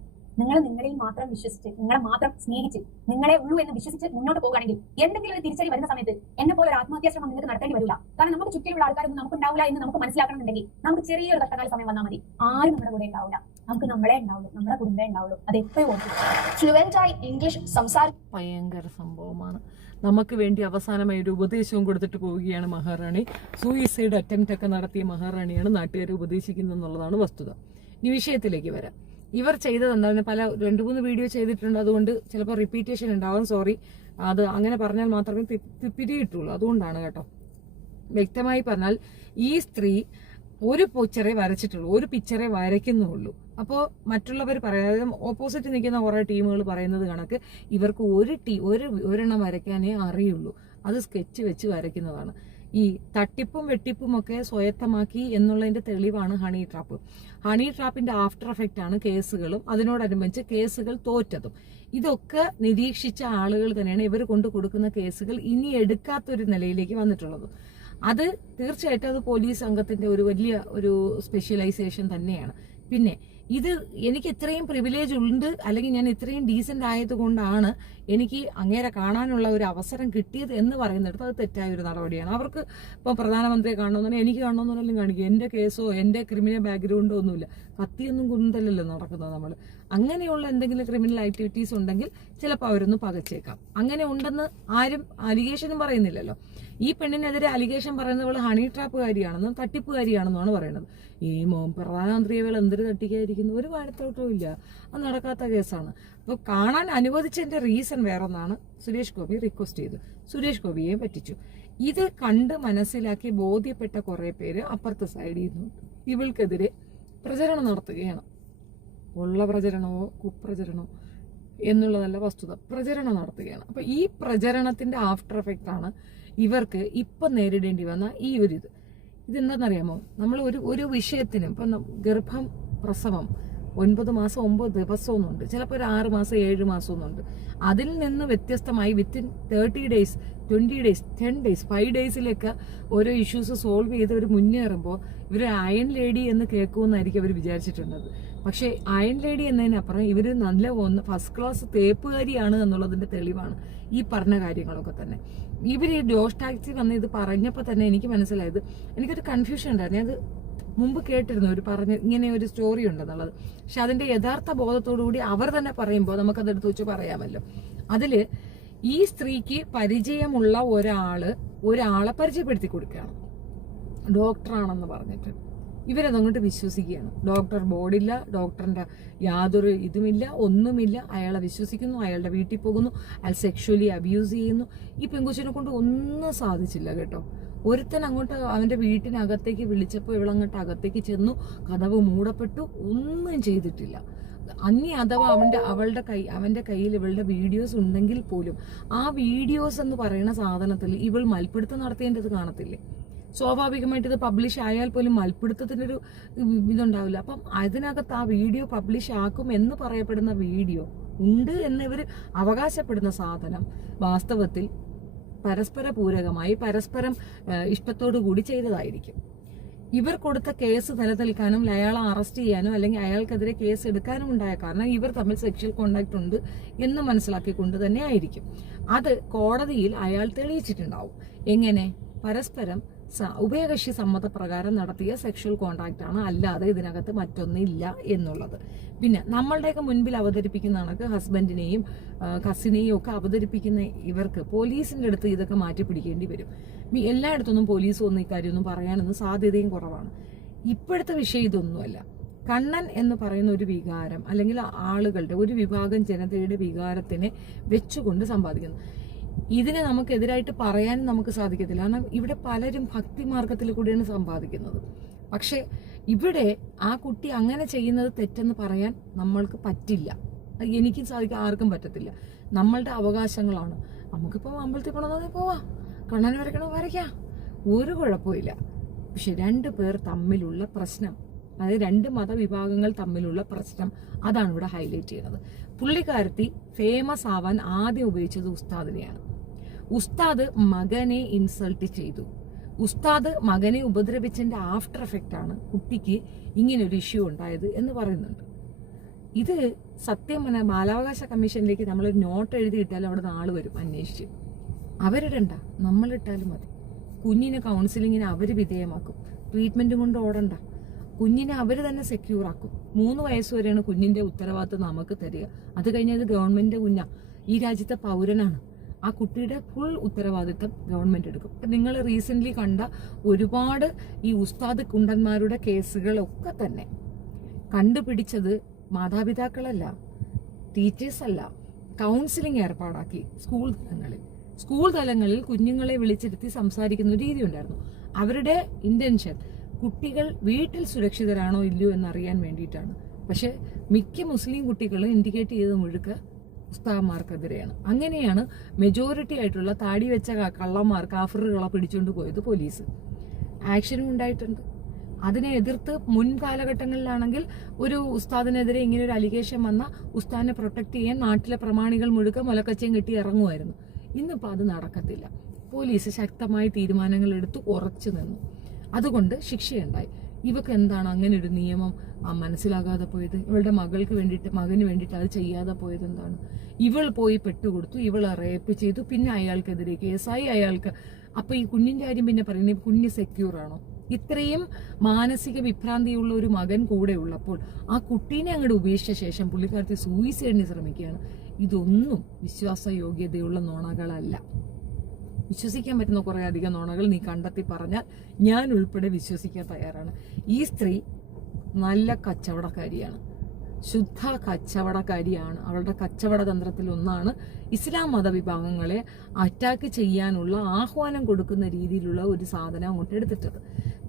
നിങ്ങളിൽ മാത്രം വിശ്വസിച്ച് നിങ്ങളെ മാത്രം സ്നേഹിച്ച് നിങ്ങളെ ഉള്ളൂ എന്ന് വിശ്വസിച്ച് മുന്നോട്ട് പോകുകയാണെങ്കിൽ എന്തെങ്കിലും ഒരു തിരിച്ചടി വരുന്ന സമയത്ത് എന്നെ പോലെ ഒരു ആത്മഹത്യാശ്രമം നിങ്ങൾക്ക് നടത്തേണ്ടി വരില്ല. കാരണം നമുക്ക് ചുറ്റിലുള്ള ആൾക്കാരൊന്നും നമുക്ക് ഉണ്ടാവില്ല എന്ന് നമുക്ക് മനസ്സിലാക്കണമെന്നുണ്ടെങ്കിൽ നമുക്ക് ചെറിയൊരു കഷ്ടകാല സമയം വന്നാൽ മതി. ആരും നമ്മുടെ കൂടെ ഉണ്ടാവില്ല, നമുക്ക് നമ്മളെ ഉണ്ടാവുള്ളൂ, നമ്മുടെ കുടുംബമേ ഉണ്ടാവുള്ളൂ. അത് എപ്പോഴും ഓർക്കും. ഫ്ലുവൻ്റായി ഇംഗ്ലീഷ് ഭയങ്കര സംഭവമാണ്. നമുക്ക് വേണ്ടി അവസാനമായി ഒരു ഉപദേശവും കൊടുത്തിട്ട് പോവുകയാണ് മഹാറാണി. സൂയിസൈഡ് അറ്റംപ്റ്റ് ഒക്കെ നടത്തിയ മഹാറാണിയാണ് നാട്ടുകാരെ ഉപദേശിക്കുന്നത് എന്നുള്ളതാണ് വസ്തുത. ഈ വിഷയത്തിലേക്ക് വരാം. ഇവർ ചെയ്തത് എന്താണ്, പല 2-3 വീഡിയോ ചെയ്തിട്ടുണ്ട്, അതുകൊണ്ട് ചിലപ്പോൾ റിപ്പീറ്റേഷൻ ഉണ്ടാവും. സോറി, അത് അങ്ങനെ പറഞ്ഞാൽ മാത്രമേ പിടിയിട്ടുള്ളൂ, അതുകൊണ്ടാണ് കേട്ടോ. വ്യക്തമായി പറഞ്ഞാൽ ഈ സ്ത്രീ ഒരു പിക്ചറെ വരച്ചിട്ടുള്ളൂ, ഒരു പിക്ചറെ വരയ്ക്കുന്നുള്ളൂ. അപ്പോൾ മറ്റുള്ളവർ പറയാതെ ഓപ്പോസിറ്റ് നിൽക്കുന്ന കുറേ ടീമുകൾ പറയുന്നത് കണക്ക് ഇവർക്ക് ഒരെണ്ണം വരയ്ക്കാനേ അറിയുള്ളൂ, അത് സ്കെച്ച് വെച്ച് വരയ്ക്കുന്നതാണ്. ഈ തട്ടിപ്പും വെട്ടിപ്പും ഒക്കെ സ്വായത്തമാക്കി എന്നുള്ളതിന്റെ തെളിവാണ് ഹണി ട്രാപ്പ്. ഹണി ട്രാപ്പിന്റെ ആഫ്റ്റർ എഫക്റ്റ് ആണ് കേസുകളും അതിനോടനുബന്ധിച്ച് കേസുകൾ തോറ്റതും. ഇതൊക്കെ നിരീക്ഷിച്ച ആളുകൾ തന്നെയാണ് ഇവർ കൊണ്ടു കൊടുക്കുന്ന കേസുകൾ ഇനി എടുക്കാത്തൊരു നിലയിലേക്ക് വന്നിട്ടുള്ളത്. അത് തീർച്ചയായിട്ടും അത് പോലീസ് സംഘത്തിന്റെ ഒരു വലിയ ഒരു സ്പെഷ്യലൈസേഷൻ തന്നെയാണ്. പിന്നെ ഇത് എനിക്ക് ഇത്രയും പ്രിവിലേജ് ഉണ്ട്, അല്ലെങ്കിൽ ഞാൻ ഇത്രയും ഡീസന്റ് ആയതുകൊണ്ടാണ് എനിക്ക് അങ്ങേരെ കാണാനുള്ള ഒരു അവസരം കിട്ടിയത് എന്ന് പറയുന്നിടത്ത് അത് തെറ്റായ ഒരു നടപടിയാണ്. അവർക്ക് ഇപ്പോൾ പ്രധാനമന്ത്രിയെ കാണണമെന്നുണ്ടെങ്കിൽ എനിക്ക് കാണണമെന്നുണ്ടെങ്കിലും കാണിക്കും. എൻ്റെ കേസോ എൻ്റെ ക്രിമിനൽ ബാക്ക്ഗ്രൗണ്ടോ ഒന്നുമില്ല, കത്തിയൊന്നും കുന്തല്ലല്ലോ നടക്കുന്നത്. നമ്മൾ അങ്ങനെയുള്ള എന്തെങ്കിലും ക്രിമിനൽ ആക്ടിവിറ്റീസ് ഉണ്ടെങ്കിൽ ചിലപ്പോൾ അവരൊന്ന് പകച്ചേക്കാം. അങ്ങനെ ഉണ്ടെന്ന് ആരും അലിഗേഷനും പറയുന്നില്ലല്ലോ. ഈ പെണ്ണിനെതിരെ അലിഗേഷൻ പറയുന്നവൾ ഹണി ട്രാപ്പുകാരിയാണെന്നും തട്ടിപ്പുകാരിയാണെന്നുമാണ് പറയുന്നത്. ഈ പ്രധാനമന്ത്രിയെ എന്തൊരു തട്ടിക്കായിരിക്കുന്നു, ഒരു വാഴത്തോട്ടവും ഇല്ല, അത് നടക്കാത്ത കേസാണ്. അപ്പോൾ കാണാൻ അനുവദിച്ചതിന്റെ റീസൺ വേറൊന്നാണ്. സുരേഷ് ഗോപി റിക്വസ്റ്റ് ചെയ്തു, സുരേഷ് ഗോപിയെ പറ്റിച്ചു. ഇത് കണ്ട് മനസ്സിലാക്കി ബോധ്യപ്പെട്ട കുറെ പേര് അപ്പുറത്തെ സൈഡിൽ നിന്നു ഇവൾക്കെതിരെ പ്രചരണം നടത്തുകയാണ്. ഉള്ള പ്രചരണമോ കുപ്രചരണമോ എന്നുള്ളതല്ല വസ്തുത, പ്രചരണം നടത്തുകയാണ്. അപ്പൊ ഈ പ്രചരണത്തിന്റെ ആഫ്റ്റർ എഫക്റ്റ് ആണ് ഇവർക്ക് ഇപ്പൊ നേരിടേണ്ടി വന്ന ഈ ഒരു ഇതെന്താണെന്നറിയാമോ? നമ്മൾ ഒരു വിഷയത്തിനും ഇപ്പൊ ഗർഭം പ്രസവം 9 മാസം 9 ദിവസമൊന്നുണ്ട്, ചിലപ്പോൾ ഒരു 6 മാസം 7 മാസമൊന്നുണ്ട്. അതിൽ നിന്ന് വ്യത്യസ്തമായി വിത്തിൻ 30 ഡേയ്സ് 20 ഡേയ്സ് 10 ഡേയ്സ് 5 ഡേയ്സിലൊക്കെ ഓരോ ഇഷ്യൂസ് സോൾവ് ചെയ്ത് അവർ മുന്നേറുമ്പോൾ ഇവർ അയൺ ലേഡി എന്ന് കേൾക്കുമെന്നായിരിക്കും അവർ വിചാരിച്ചിട്ടുള്ളത്. പക്ഷേ അയൺ ലേഡി എന്നതിനപ്പുറം ഇവർ നല്ല ഫസ്റ്റ് ക്ലാസ് തേപ്പുകാരിയാണ് എന്നുള്ളതിന്റെ തെളിവാണ് ഈ പറഞ്ഞ കാര്യങ്ങളൊക്കെ തന്നെ. ഇവർ ഈ ജോഷ് ടാക്സി വന്ന് ഇത് പറഞ്ഞപ്പോൾ തന്നെ എനിക്ക് മനസ്സിലായത്, എനിക്കൊരു കൺഫ്യൂഷൻ ഉണ്ടായിരുന്നു. അത് മുമ്പ് കേട്ടിരുന്നു ഒരു പറഞ്ഞ് ഇങ്ങനെ ഒരു സ്റ്റോറി ഉണ്ടെന്നുള്ളത്. പക്ഷെ അതിന്റെ യഥാർത്ഥ ബോധത്തോടുകൂടി അവർ തന്നെ പറയുമ്പോൾ നമുക്കതെടുത്ത് വെച്ച് പറയാമല്ലോ. അതില് ഈ സ്ത്രീക്ക് പരിചയമുള്ള ഒരാളെ പരിചയപ്പെടുത്തി കൊടുക്കുകയാണ്, ഡോക്ടറാണെന്ന് പറഞ്ഞിട്ട്. ഇവരതങ്ങോട്ട് വിശ്വസിക്കുകയാണ്. ഡോക്ടർ ബോർഡില്ല, ഡോക്ടറിന്റെ യാതൊരു ഇതുമില്ല, ഒന്നുമില്ല. അയാളെ വിശ്വസിക്കുന്നു, അയാളുടെ വീട്ടിൽ പോകുന്നു, അയാൾ സെക്ഷുവലി അബ്യൂസ് ചെയ്യുന്നു. ഈ പെങ്കുച്ചിനെ കൊണ്ട് ഒന്നും സാധിച്ചില്ല കേട്ടോ. ഒരുത്തൻ അങ്ങോട്ട് അവന്റെ വീട്ടിനകത്തേക്ക് വിളിച്ചപ്പോൾ ഇവളങ്ങോട്ട് അകത്തേക്ക് ചെന്നു, കതവ് മൂടപ്പെട്ടു, ഒന്നും ചെയ്തിട്ടില്ല. അഥവാ അവന്റെ കയ്യിൽ ഇവളുടെ വീഡിയോസ് ഉണ്ടെങ്കിൽ പോലും ആ വീഡിയോസ് എന്ന് പറയുന്ന സാധനത്തിൽ ഇവൾ മൽപ്പിടുത്തം നടത്തേണ്ടത് കാണത്തില്ലേ? സ്വാഭാവികമായിട്ട് ഇത് പബ്ലിഷ് ആയാൽ പോലും മൽപ്പിടുത്തത്തിനൊരു ഇതുണ്ടാവില്ല. അപ്പം അതിനകത്ത് ആ വീഡിയോ പബ്ലിഷ് ആക്കും എന്ന് പറയപ്പെടുന്ന വീഡിയോ ഉണ്ട് എന്ന് ഇവർ അവകാശപ്പെടുന്ന സാധനം വാസ്തവത്തിൽ പരസ്പര പൂരകമായി പരസ്പരം ഇഷ്ടത്തോടു കൂടി ചെയ്തതായിരിക്കും. ഇവർ കൊടുത്ത കേസ് നിലനിൽക്കാനും അയാളെ അറസ്റ്റ് ചെയ്യാനും അല്ലെങ്കിൽ അയാൾക്കെതിരെ കേസ് എടുക്കാനും ഉണ്ടായ കാരണം ഇവർ തമ്മിൽ സെക്ഷൽ കോണ്ടാക്ട് ഉണ്ട് എന്ന് മനസ്സിലാക്കിക്കൊണ്ട് തന്നെ ആയിരിക്കും. അത് കോടതിയിൽ അയാൾ തെളിയിച്ചിട്ടുണ്ടാവും. എങ്ങനെ? പരസ്പരം ഉഭയകക്ഷി സമ്മതപ്രകാരം നടത്തിയ സെക്ഷൽ കോണ്ടാക്ട് ആണ്, അല്ലാതെ ഇതിനകത്ത് മറ്റൊന്നില്ല എന്നുള്ളത്. പിന്നെ നമ്മളുടെയൊക്കെ മുൻപിൽ അവതരിപ്പിക്കുന്ന കണക്ക് ഹസ്ബൻഡിനെയും കസിനെയും ഒക്കെ അവതരിപ്പിക്കുന്ന ഇവർക്ക് പോലീസിന്റെ അടുത്ത് ഇതൊക്കെ മാറ്റി പിടിക്കേണ്ടി വരും. എല്ലായിടത്തൊന്നും പോലീസ് ഒന്നും ഇക്കാര്യമൊന്നും പറയാനൊന്നും സാധ്യതയും കുറവാണ്. ഇപ്പോഴത്തെ വിഷയം ഇതൊന്നുമല്ല. കണ്ണൻ എന്ന് പറയുന്ന ഒരു വികാരം അല്ലെങ്കിൽ ആളുകളുടെ ഒരു വിഭാഗം ജനതയുടെ വികാരത്തിനെ വെച്ചുകൊണ്ട് സമ്പാദിക്കുന്നു. ഇതിനെ നമുക്കെതിരായിട്ട് പറയാനും നമുക്ക് സാധിക്കത്തില്ല. കാരണം ഇവിടെ പലരും ഭക്തിമാർഗത്തിൽ കൂടിയാണ് സമ്പാദിക്കുന്നത്. പക്ഷെ ഇവിടെ ആ കുട്ടി അങ്ങനെ ചെയ്യുന്നത് തെറ്റെന്ന് പറയാൻ നമ്മൾക്ക് പറ്റില്ല. എനിക്കും സാധിക്കും, ആർക്കും പറ്റത്തില്ല. നമ്മളുടെ അവകാശങ്ങളാണ്. നമുക്കിപ്പോൾ അമ്പലത്തിൽ പോകണമെന്നേ പോവാം, കണ്ണൻ വരയ്ക്കണോ വരയ്ക്കാം, ഒരു കുഴപ്പമില്ല. പക്ഷെ 2 പേർ തമ്മിലുള്ള പ്രശ്നം, അതായത് 2 മതവിഭാഗങ്ങൾ തമ്മിലുള്ള പ്രശ്നം, അതാണ് ഇവിടെ ഹൈലൈറ്റ് ചെയ്യുന്നത്. പുള്ളിക്കാരത്തി ഫേമസ് ആവാൻ ആദ്യം ഉപയോഗിച്ചത് ഉസ്താദിനെയാണ്. ഉസ്താദ് മകനെ ഇൻസൾട്ട് ചെയ്തു. ഉസ്താദ് മകനെ ഉപദ്രവിച്ചതിന്റെ ആഫ്റ്റർ എഫക്റ്റ് ആണ് കുട്ടിക്ക് ഇങ്ങനെ ഒരു ഇഷ്യൂ ഉണ്ടായത് എന്ന് പറയുന്നുണ്ട്. ഇത് സത്യം പറഞ്ഞാൽ ബാലാവകാശ കമ്മീഷനിലേക്ക് നമ്മളൊരു നോട്ട് എഴുതിയിട്ടാലും അവിടെ നാള് വരും അന്വേഷിച്ച്. അവരിടണ്ട, നമ്മളിട്ടാലും മതി. കുഞ്ഞിനെ കൗൺസിലിങ്ങിന് അവർ വിധേയമാക്കും. ട്രീറ്റ്മെന്റ് കൊണ്ട് ഓടണ്ട. കുഞ്ഞിനെ അവർ തന്നെ സെക്യൂർ ആക്കും. 3 വയസ്സ് വരെയാണ് കുഞ്ഞിന്റെ ഉത്തരവാദിത്വം നമുക്ക് തരിക. അത് കഴിഞ്ഞത് ഗവൺമെന്റ് കുഞ്ഞാ, ഈ രാജ്യത്തെ പൗരനാണ്. ആ കുട്ടിയുടെ ഫുൾ ഉത്തരവാദിത്വം ഗവൺമെന്റ് എടുക്കും. നിങ്ങൾ റീസെന്റ് കണ്ട ഒരുപാട് ഈ ഉസ്താദ് കുണ്ടന്മാരുടെ കേസുകളൊക്കെ തന്നെ കണ്ടുപിടിച്ചത് മാതാപിതാക്കളല്ല, ടീച്ചേഴ്സ് അല്ല, കൗൺസിലിംഗ് ഏർപ്പാടാക്കി സ്കൂൾ തലങ്ങളിൽ കുഞ്ഞുങ്ങളെ വിളിച്ചിരുത്തി സംസാരിക്കുന്ന ഒരു രീതി ഉണ്ടായിരുന്നു. അവരുടെ ഇന്റൻഷൻ കുട്ടികൾ വീട്ടിൽ സുരക്ഷിതരാണോ ഇല്ലയോ എന്നറിയാൻ വേണ്ടിയിട്ടാണ്. പക്ഷെ മിക്ക മുസ്ലിം കുട്ടികളും ഇൻഡിക്കേറ്റ് ചെയ്ത് മുഴുക്ക ഉസ്താദന്മാർക്കെതിരെയാണ്. അങ്ങനെയാണ് മെജോറിറ്റി ആയിട്ടുള്ള താടി വെച്ച കള്ളന്മാർ കാഫറുകളെ പിടിച്ചുകൊണ്ട് പോയത് പോലീസ്. ആക്ഷനും ഉണ്ടായിട്ടുണ്ട്. അതിനെ എതിർത്ത് മുൻ കാലഘട്ടങ്ങളിലാണെങ്കിൽ ഒരു ഉസ്താദിനെതിരെ ഇങ്ങനെ ഒരു അലിഗേഷൻ വന്ന ഉസ്താദിനെ പ്രൊട്ടക്ട് ചെയ്യാൻ നാട്ടിലെ പ്രമാണികൾ മുഴുക്ക മുലക്കച്ചയും കെട്ടി ഇറങ്ങുമായിരുന്നു. ഇന്നിപ്പോൾ അത് നടക്കത്തില്ല. പോലീസ് ശക്തമായ തീരുമാനങ്ങൾ എടുത്ത് ഉറച്ചു നിന്നു. അതുകൊണ്ട് ശിക്ഷയുണ്ടായി. ഇവക്ക് എന്താണ് അങ്ങനെ ഒരു നിയമം മനസ്സിലാകാതെ പോയത്? ഇവളുടെ മകന് വേണ്ടിയിട്ട് അത് ചെയ്യാതെ പോയത് എന്താണ്? ഇവൾ പോയി പെട്ടുകൊടുത്തു, ഇവളെ റേപ്പ് ചെയ്തു, പിന്നെ അയാൾക്കെതിരെ കേസായി. അപ്പൊ ഈ കുഞ്ഞിന്റെ കാര്യം പിന്നെ പറയുന്നത്, കുഞ്ഞ് സെക്യൂർ ആണോ? ഇത്രയും മാനസിക വിഭ്രാന്തിയുള്ള ഒരു മകൻ കൂടെ ഉള്ളപ്പോൾ ആ കുട്ടീനെ അങ്ങോട്ട് ഉപേക്ഷിച്ച ശേഷം പുള്ളിക്കാരത്തി സൂയിസൈഡിന് ശ്രമിക്കുകയാണ്. ഇതൊന്നും വിശ്വാസയോഗ്യതയുള്ള നുണകളല്ല. വിശ്വസിക്കാൻ പറ്റുന്ന കുറെ അധികം നുണകൾ നീ കണ്ടെത്തി പറഞ്ഞാൽ ഞാൻ ഉൾപ്പെടെ വിശ്വസിക്കാൻ തയ്യാറാണ്. ഈ സ്ത്രീ നല്ല കച്ചവടക്കാരിയാണ്, ശുദ്ധ കച്ചവടക്കാരിയാണ്. അവളുടെ കച്ചവട തന്ത്രത്തിൽ ഒന്നാണ് ഇസ്ലാം മതവിഭാഗങ്ങളെ അറ്റാക്ക് ചെയ്യാനുള്ള ആഹ്വാനം കൊടുക്കുന്ന രീതിയിലുള്ള ഒരു സാധനം അങ്ങോട്ട് എടുത്തിട്ടത്.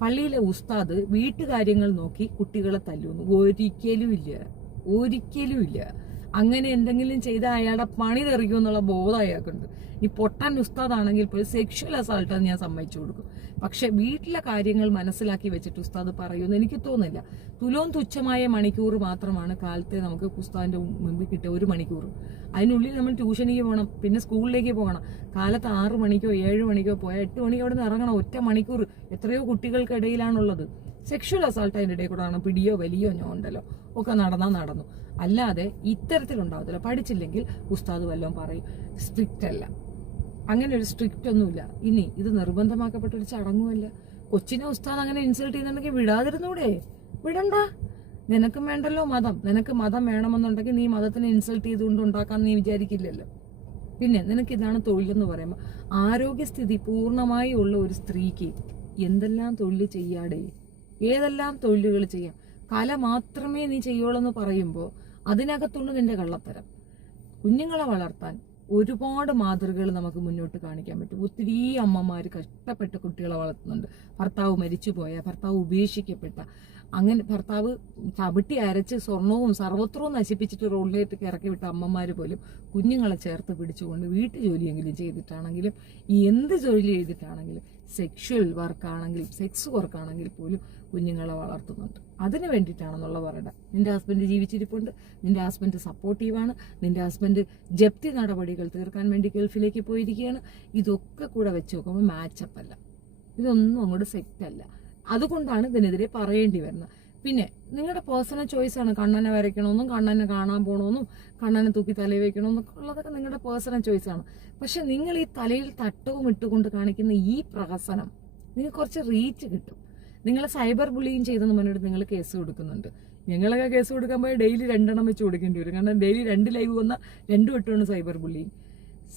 പള്ളിയിലെ ഉസ്താദ് വീട്ടുകാര്യങ്ങൾ നോക്കി കുട്ടികളെ തല്ലുന്നു? ഒരിക്കലും ഇല്ല. അങ്ങനെ എന്തെങ്കിലും ചെയ്താൽ അയാളുടെ പണി തെറിക്കും എന്നുള്ള ബോധം അയാൾക്കുണ്ട്. ഈ പൊട്ടൻ ഉസ്താദാണെങ്കിൽ പോലും സെക്ഷൽ അസാൾട്ട് അത് ഞാൻ സമ്മതിച്ചു കൊടുക്കും. പക്ഷെ വീട്ടിലെ കാര്യങ്ങൾ മനസ്സിലാക്കി വെച്ചിട്ട് ഉസ്താദ് പറയുമെന്ന് എനിക്ക് തോന്നില്ല. തുച്ഛമായ മണിക്കൂർ മാത്രമാണ് കാലത്തെ നമുക്ക് ഉസ്താദിന്റെ മുമ്പിൽ കിട്ടിയ 1 മണിക്കൂർ. അതിനുള്ളിൽ നമ്മൾ ട്യൂഷനിലേക്ക് പോകണം, പിന്നെ സ്കൂളിലേക്ക് പോകണം. കാലത്ത് 6 മണിക്കോ 7 മണിക്കോ പോയാൽ 8 മണിക്ക് അവിടെ നിന്ന് ഇറങ്ങണം. ഒറ്റ മണിക്കൂർ എത്രയോ കുട്ടികൾക്കിടയിലാണുള്ളത്. സെക്ഷൽ അസാൾട്ട് അതിൻ്റെ ഇടയിൽ കൂടെ ആണ്. പിടിയോ വലിയോ ഞോണ്ടല്ലോ ഒക്കെ നടന്നു. അല്ലാതെ ഇത്തരത്തിലുണ്ടാവത്തില്ല. പഠിച്ചില്ലെങ്കിൽ ഉസ്താദ് വല്ലതും പറയും. സ്ട്രിക്റ്റ് അല്ല, അങ്ങനെ ഒരു സ്ട്രിക്റ്റ് ഒന്നുമില്ല. ഇനി ഇത് നിർബന്ധമാക്കപ്പെട്ട ഒരു ചടങ്ങുമല്ല. കൊച്ചിനെ ഉസ്താദ് അങ്ങനെ ഇൻസൾട്ട് ചെയ്യുന്നുണ്ടെങ്കിൽ വിടാതിരുന്നൂടെ? വിടണ്ട. നിനക്കും വേണ്ടല്ലോ മതം. നിനക്ക് മതം വേണമെന്നുണ്ടെങ്കിൽ നീ മതത്തിനെ ഇൻസൾട്ട് ചെയ്തുകൊണ്ട് ഉണ്ടാക്കാന്ന് നീ വിചാരിക്കില്ലല്ലോ. പിന്നെ നിനക്ക് ഇതാണ് തൊഴിലെന്ന് പറയുമ്പോൾ, ആരോഗ്യസ്ഥിതി പൂർണ്ണമായി ഉള്ള ഒരു സ്ത്രീക്ക് എന്തെല്ലാം തൊഴിൽ ചെയ്യാടേ? ഏതെല്ലാം തൊഴിലുകൾ ചെയ്യാം? കല മാത്രമേ നീ ചെയ്യുള്ളൂ പറയുമ്പോൾ അതിനകത്തുണ്ട് നിന്റെ കള്ളത്തരം. കുഞ്ഞുങ്ങളെ വളർത്താൻ ഒരുപാട് മാതൃകകൾ നമുക്ക് മുന്നോട്ട് കാണിക്കാൻ പറ്റും. ഒത്തിരി അമ്മമാർ കഷ്ടപ്പെട്ട് കുട്ടികളെ വളർത്തുന്നുണ്ട്. ഭർത്താവ് മരിച്ചുപോയ, ഭർത്താവ് ഉപേക്ഷിക്കപ്പെട്ട, അങ്ങനെ ഭർത്താവ് ചവിട്ടി അരച്ച് സ്വർണവും സർവത്രവും നശിപ്പിച്ചിട്ട് റോഡിലേക്ക് ഇറക്കി വിട്ട അമ്മമാർ പോലും കുഞ്ഞുങ്ങളെ ചേർത്ത് പിടിച്ചുകൊണ്ട് വീട്ടു ജോലിയെങ്കിലും ചെയ്തിട്ടാണെങ്കിലും എന്ത് ജോലി ചെയ്തിട്ടാണെങ്കിലും സെക്ഷൽ വർക്കാണെങ്കിലും സെക്സ് വർക്കാണെങ്കിൽ പോലും കുഞ്ഞുങ്ങളെ വളർത്തുന്നുണ്ട്. അതിന് വേണ്ടിയിട്ടാണെന്നുള്ള പറയണ്ട. നിന്റെ ഹസ്ബൻഡ് ജീവിച്ചിരിപ്പുണ്ട്, നിന്റെ ഹസ്ബൻഡ് സപ്പോർട്ടീവാണ്, നിന്റെ ഹസ്ബൻഡ് ജപ്തി നടപടികൾ തീർക്കാൻ വേണ്ടി ഗൾഫിലേക്ക് പോയിരിക്കുകയാണ്. ഇതൊക്കെ കൂടെ വെച്ച് നോക്കുമ്പോൾ മാച്ചപ്പ് അല്ല, ഇതൊന്നും അങ്ങോട്ട് സെറ്റ് അല്ല. അതുകൊണ്ടാണ് ഇതിനെതിരെ പറയേണ്ടി വരുന്നത്. പിന്നെ നിങ്ങളുടെ പേഴ്സണൽ ചോയ്സാണ്. കണ്ണനെ വരയ്ക്കണമെന്നും കണ്ണനെ കാണാൻ പോകണമെന്നും കണ്ണനെ തൂക്കി തലയിൽ വെക്കണമെന്നൊക്കെ ഉള്ളതൊക്കെ നിങ്ങളുടെ പേഴ്സണൽ ചോയ്സാണ്. പക്ഷെ നിങ്ങൾ ഈ തലയിൽ തട്ടവും ഇട്ടുകൊണ്ട് കാണിക്കുന്ന ഈ പ്രഹസനം നിങ്ങൾക്ക് കുറച്ച് റീച്ച് കിട്ടും. നിങ്ങളെ സൈബർ ബുള്ളിങ് ചെയ്തെന്ന് പറഞ്ഞിട്ട് നിങ്ങൾ കേസ് കൊടുക്കുന്നുണ്ട്. ഞങ്ങളൊക്കെ കേസ് കൊടുക്കാൻ പോയാൽ ഡെയിലി 2 എണ്ണം വെച്ച് കൊടുക്കേണ്ടി വരും. കാരണം ഡെയിലി 2 ലൈവ് വന്നാൽ 2 വട്ടമാണ് സൈബർ ബുള്ളിങ്.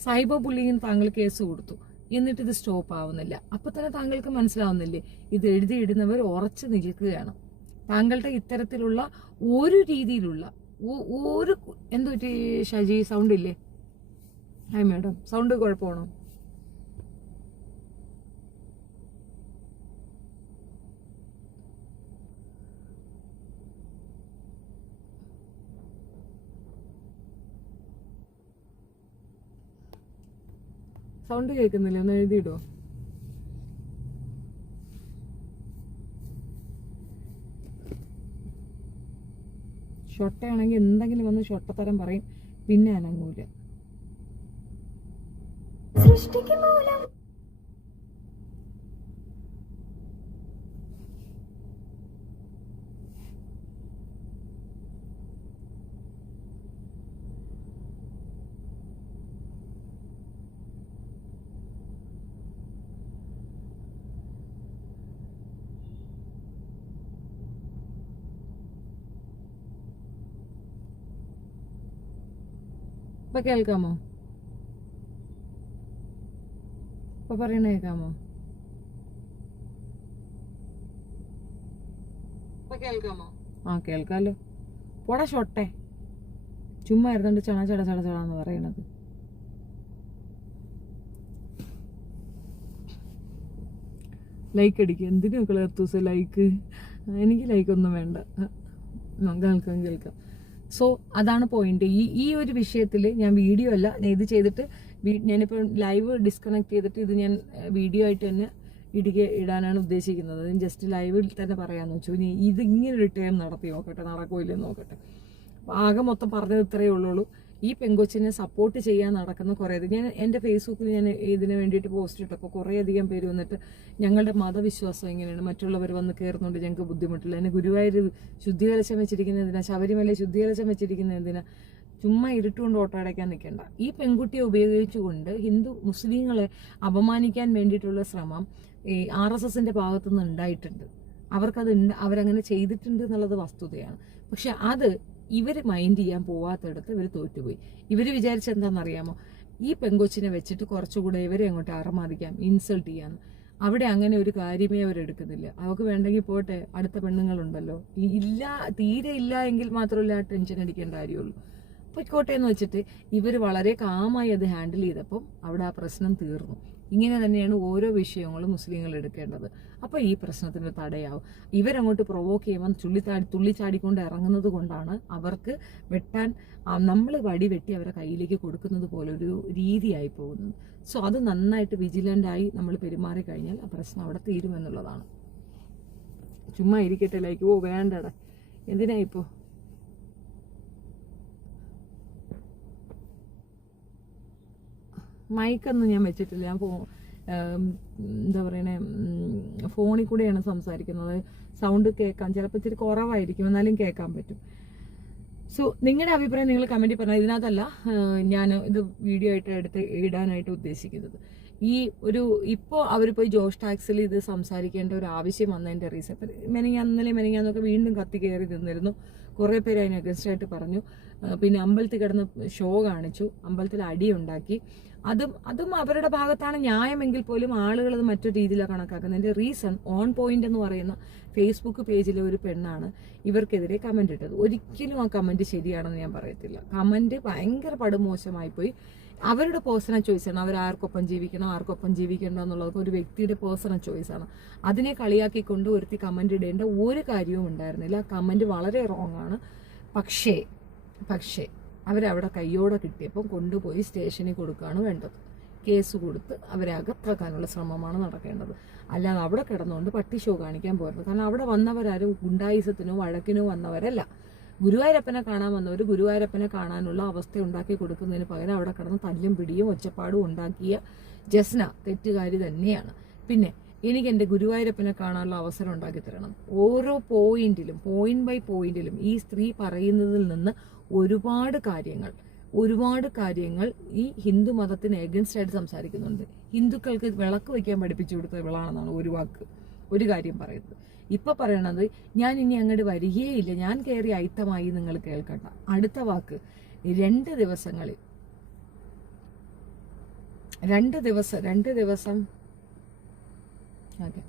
സൈബർ ബുള്ളിങ്ങിന് താങ്കൾ കേസ് കൊടുത്തു, എന്നിട്ട് ഇത് സ്റ്റോപ്പ് ആവുന്നില്ല. അപ്പൊ തന്നെ താങ്കൾക്ക് മനസ്സിലാവുന്നില്ലേ, ഇത് എഴുതിയിടുന്നവർ ഉറച്ചു നിൽക്കുകയാണ്. താങ്കളുടെ ഇത്തരത്തിലുള്ള ഒരു രീതിയിലുള്ള ഒരു എന്തോ ഷജി സൗണ്ട് ഇല്ലേ? ഹായ് മാഡം, സൗണ്ട് കുഴപ്പമാണോ? സൗണ്ട് കേൾക്കുന്നില്ല, ഒന്ന് എഴുതിയിടോ. ഷൊട്ടയാണെങ്കിൽ എന്തെങ്കിലും വന്ന് ഷൊട്ടത്തരം പറയും, പിന്നെ അനങ്ങൂല. സൃഷ്ടിക്ക് മൂലം ഇപ്പൊ കേൾക്കാമോ? ഇപ്പൊ പറയണ കേൾക്കാമോ? ആ കേൾക്കാലോ. പോടാ ഷൊട്ടെ, ചുമ്മാ ഇരുന്നുണ്ട് ചട ചട ചട ചടാന്ന് പറയണത്. ലൈക്ക് അടിക്കുക. എന്തിനാ ക്ലർത്തൂസ് ലൈക്ക്? എനിക്ക് ലൈക്കൊന്നും വേണ്ട, കേൾക്കാം. സോ അതാണ് പോയിന്റ്. ഈ ഒരു വിഷയത്തിൽ ഞാൻ വീഡിയോ അല്ല, ഞാൻ ഇത് ചെയ്തിട്ട് ഞാനിപ്പോൾ ലൈവ് ഡിസ്കണക്ട് ചെയ്തിട്ട് ഇത് ഞാൻ വീഡിയോ ആയിട്ട് തന്നെ ഇടാനാണ് ഉദ്ദേശിക്കുന്നത്. ഞാൻ ജസ്റ്റ് ലൈവിൽ തന്നെ പറയാമെന്ന് വെച്ചു. ഇനി ഇതിങ്ങനൊരു ടൈം നടത്തി നോക്കട്ടെ, നടക്കില്ലെന്ന് നോക്കട്ടെ. ആകെ മൊത്തം പറഞ്ഞത് ഇത്രയേ ഉള്ളൂ. ഈ പെങ്കൊച്ചിനെ സപ്പോർട്ട് ചെയ്യാൻ നടക്കുന്ന കുറേ, ഞാൻ എൻ്റെ ഫേസ്ബുക്കിൽ ഞാൻ ഇതിന് വേണ്ടിയിട്ട് പോസ്റ്റ് ഇട്ടപ്പോൾ കുറേയധികം പേര് വന്നിട്ട് ഞങ്ങളുടെ മതവിശ്വാസം എങ്ങനെയാണ്, മറ്റുള്ളവർ വന്ന് കയറുന്നുണ്ട്, ഞങ്ങൾക്ക് ബുദ്ധിമുട്ടില്ല, എന്നെ ഗുരുവായൂർ ശുദ്ധികലശം വെച്ചിരിക്കുന്ന എന്തിനാ, ശബരിമല ശുദ്ധികലശം വെച്ചിരിക്കുന്ന എന്തിനാ, ചുമ്മാ ഇരുട്ടുകൊണ്ട് ഓട്ടടയ്ക്കാൻ നിൽക്കേണ്ട. ഈ പെൺകുട്ടിയെ ഉപയോഗിച്ചുകൊണ്ട് മുസ്ലിങ്ങളെ അപമാനിക്കാൻ വേണ്ടിയിട്ടുള്ള ശ്രമം ഈ RSSന്റെ ഭാഗത്തുനിന്ന് ഉണ്ടായിട്ടുണ്ട്. അവരങ്ങനെ ചെയ്തിട്ടുണ്ട് എന്നുള്ളത് വസ്തുതയാണ്. പക്ഷെ അത് ഇവര് മൈൻഡ് ചെയ്യാൻ പോവാത്തടത്ത് ഇവർ തോറ്റുപോയി. ഇവര് വിചാരിച്ചെന്താണെന്നറിയാമോ, ഈ പെങ്കൊച്ചിനെ വെച്ചിട്ട് കുറച്ചുകൂടെ ഇവരെ അങ്ങോട്ട് അറമാദിക്കാം, ഇൻസൾട്ട് ചെയ്യാന്ന്. അവിടെ അങ്ങനെ ഒരു കാര്യമേ അവരെടുക്കുന്നില്ല. അവർക്ക് വേണ്ടെങ്കിൽ പോട്ടെ, അടുത്ത പെണ്ണുങ്ങളുണ്ടല്ലോ. ഇല്ല, തീരെ ഇല്ല എങ്കിൽ മാത്രമല്ല ടെൻഷൻ അടിക്കേണ്ട കാര്യമുള്ളൂ. പൊയ്ക്കോട്ടെ എന്ന് വെച്ചിട്ട് ഇവർ വളരെ കാമായി അത് ഹാൻഡിൽ ചെയ്തപ്പം അവിടെ ആ പ്രശ്നം തീർന്നു. ഇങ്ങനെ തന്നെയാണ് ഓരോ വിഷയങ്ങളും മുസ്ലിങ്ങൾ എടുക്കേണ്ടത്. അപ്പോൾ ഈ പ്രശ്നത്തിന് തടയാവും. ഇവരങ്ങോട്ട് പ്രൊവോക്ക് ചെയ്യുമ്പോൾ തുള്ളിച്ചാടിക്കൊണ്ട് ഇറങ്ങുന്നത് കൊണ്ടാണ് അവർക്ക് വെട്ടാൻ, നമ്മൾ വടി വെട്ടി അവരെ കയ്യിലേക്ക് കൊടുക്കുന്നത് പോലെ ഒരു രീതിയായി പോകുന്നത്. സോ അത് നന്നായിട്ട് വിജിലൻ്റായി നമ്മൾ പെരുമാറി കഴിഞ്ഞാൽ ആ പ്രശ്നം അവിടെ തീരുമെന്നുള്ളതാണ്. ചുമ്മാ ഇരിക്കട്ടെ ലൈക്ക് വേണ്ടടാ, എന്തിനാ ഇപ്പോൾ മൈക്കൊന്നും ഞാൻ വെച്ചിട്ടില്ല. ഞാൻ എന്താ പറയണേ, ഫോണിൽ കൂടെയാണ് സംസാരിക്കുന്നത്. സൗണ്ട് കേൾക്കാൻ ചിലപ്പോൾ ഇച്ചിരി കുറവായിരിക്കും, എന്നാലും കേൾക്കാൻ പറ്റും. സോ നിങ്ങളുടെ അഭിപ്രായം നിങ്ങൾ കമൻറ്റിൽ പറഞ്ഞാൽ. ഇതിനകത്തല്ല ഞാൻ ഇത് വീഡിയോ ആയിട്ട് ഇടാനായിട്ട് ഉദ്ദേശിക്കുന്നത്. ഇപ്പോൾ അവരിപ്പോൾ ജോഷ് ടാക്സിൽ ഇത് സംസാരിക്കേണ്ട ഒരു ആവശ്യം വന്നതിൻ്റെ റീസൺ, മെനങ്ങാന്നൊക്കെ വീണ്ടും കത്തി കയറി നിന്നിരുന്നു. കുറേ പേര് അതിന് അഗൻസ്റ്റായിട്ട് പറഞ്ഞു. പിന്നെ അമ്പലത്തിൽ കിടന്ന് ഷോ കാണിച്ചു, അമ്പലത്തിൽ അടിയുണ്ടാക്കി. അതും അവരുടെ ഭാഗത്താണ് ന്യായമെങ്കിൽ പോലും ആളുകൾ അത് മറ്റൊരു രീതിയിലാണ് കണക്കാക്കുന്നതിൻ്റെ റീസൺ ഓൺ പോയിന്റ് എന്ന് പറയുന്ന ഫേസ്ബുക്ക് പേജിലെ ഒരു പെണ്ണാണ് ഇവർക്കെതിരെ കമന്റ് ഇട്ടത്. ഒരിക്കലും ആ കമന്റ് ശരിയാണെന്ന് ഞാൻ പറയത്തില്ല. കമന്റ് ഭയങ്കര പടുമോശമായിപ്പോയി. അവരുടെ പേഴ്സണൽ ചോയ്സാണ്. അവർ ആർക്കൊപ്പം ജീവിക്കണം, ആർക്കൊപ്പം ജീവിക്കണം എന്നുള്ളത് ഒരു വ്യക്തിയുടെ പേഴ്സണൽ ചോയ്സാണ്. അതിനെ കളിയാക്കിക്കൊണ്ട് ഒരുത്തി കമന്റ് ഇടേണ്ട ഒരു കാര്യവും ഉണ്ടായിരുന്നില്ല. കമന്റ് വളരെ റോങ് ആണ്. പക്ഷേ അവരവിടെ കയ്യോടെ കിട്ടിയപ്പം കൊണ്ടുപോയി സ്റ്റേഷനിൽ കൊടുക്കുകയാണ് വേണ്ടത്. കേസ് കൊടുത്ത് അവരെ അകത്താക്കാനുള്ള ശ്രമമാണ് നടക്കേണ്ടത്. അല്ലാതെ അവിടെ കിടന്നുകൊണ്ട് പട്ടി ഷോ കാണിക്കാൻ പോരുന്നത്. കാരണം അവിടെ വന്നവരാരും ഗുണ്ടായിസത്തിനോ വഴക്കിനോ വന്നവരല്ല. ഗുരുവായൂരപ്പനെ കാണാൻ വന്നവർ ഗുരുവായൂരപ്പനെ കാണാനുള്ള അവസ്ഥ ഉണ്ടാക്കി കൊടുക്കുന്നതിന് പകരം അവിടെ കിടന്ന് തല്ലും പിടിയും ഒച്ചപ്പാടും ഉണ്ടാക്കിയ ജസ്ന തെറ്റുകാരി തന്നെയാണ്. പിന്നെ എനിക്ക് എൻ്റെ ഗുരുവായൂരപ്പനെ കാണാനുള്ള അവസരം ഉണ്ടാക്കി തരണം. ഓരോ പോയിന്റ് ബൈ പോയിന്റിലും ഈ സ്ത്രീ പറയുന്നതിൽ നിന്ന് ഒരുപാട് കാര്യങ്ങൾ ഒരുപാട് കാര്യങ്ങൾ ഈ ഹിന്ദു മതത്തിന് എഗൻസ്റ്റ് ആയിട്ട് സംസാരിക്കുന്നുണ്ട്. ഹിന്ദുക്കൾക്ക് വിളക്ക് വയ്ക്കാൻ പഠിപ്പിച്ചു കൊടുത്ത ഇവളാണെന്നാണ് ഒരു കാര്യം പറയുന്നത്. ഇപ്പൊ പറയണത് ഞാൻ ഇനി അങ്ങോട്ട് വരികയില്ല, ഞാൻ കയറി അയിത്തമായി നിങ്ങൾ കേൾക്കണ്ട. അടുത്ത വാക്ക് 2 ദിവസങ്ങളിൽ 2 ദിവസം ഓക്കെ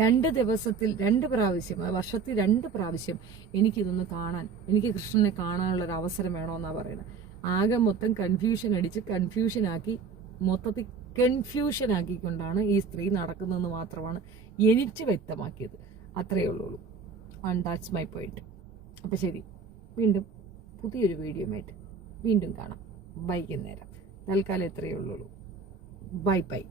2 ദിവസത്തിൽ 2 പ്രാവശ്യം, വർഷത്തിൽ 2 പ്രാവശ്യം എനിക്കിതൊന്ന് കാണാൻ, എനിക്ക് കൃഷ്ണനെ കാണാനുള്ള ഒരു അവസരം വേണമെന്നാ പറയുന്നത്. ആകെ മൊത്തം മൊത്തത്തിൽ കൺഫ്യൂഷൻ ആക്കിക്കൊണ്ടാണ് ഈ സ്ത്രീ നടക്കുന്നതെന്ന് മാത്രമാണ് എനിക്ക് വ്യക്തമാക്കിയത്. അത്രയേ ഉള്ളൂ. And that's my point. അപ്പം ശരി, വീണ്ടും പുതിയൊരു വീഡിയോയുമായിട്ട് വീണ്ടും കാണാം വൈകുന്നേരം. തൽക്കാലം എത്രയേ ഉള്ളൂ. Bye bye.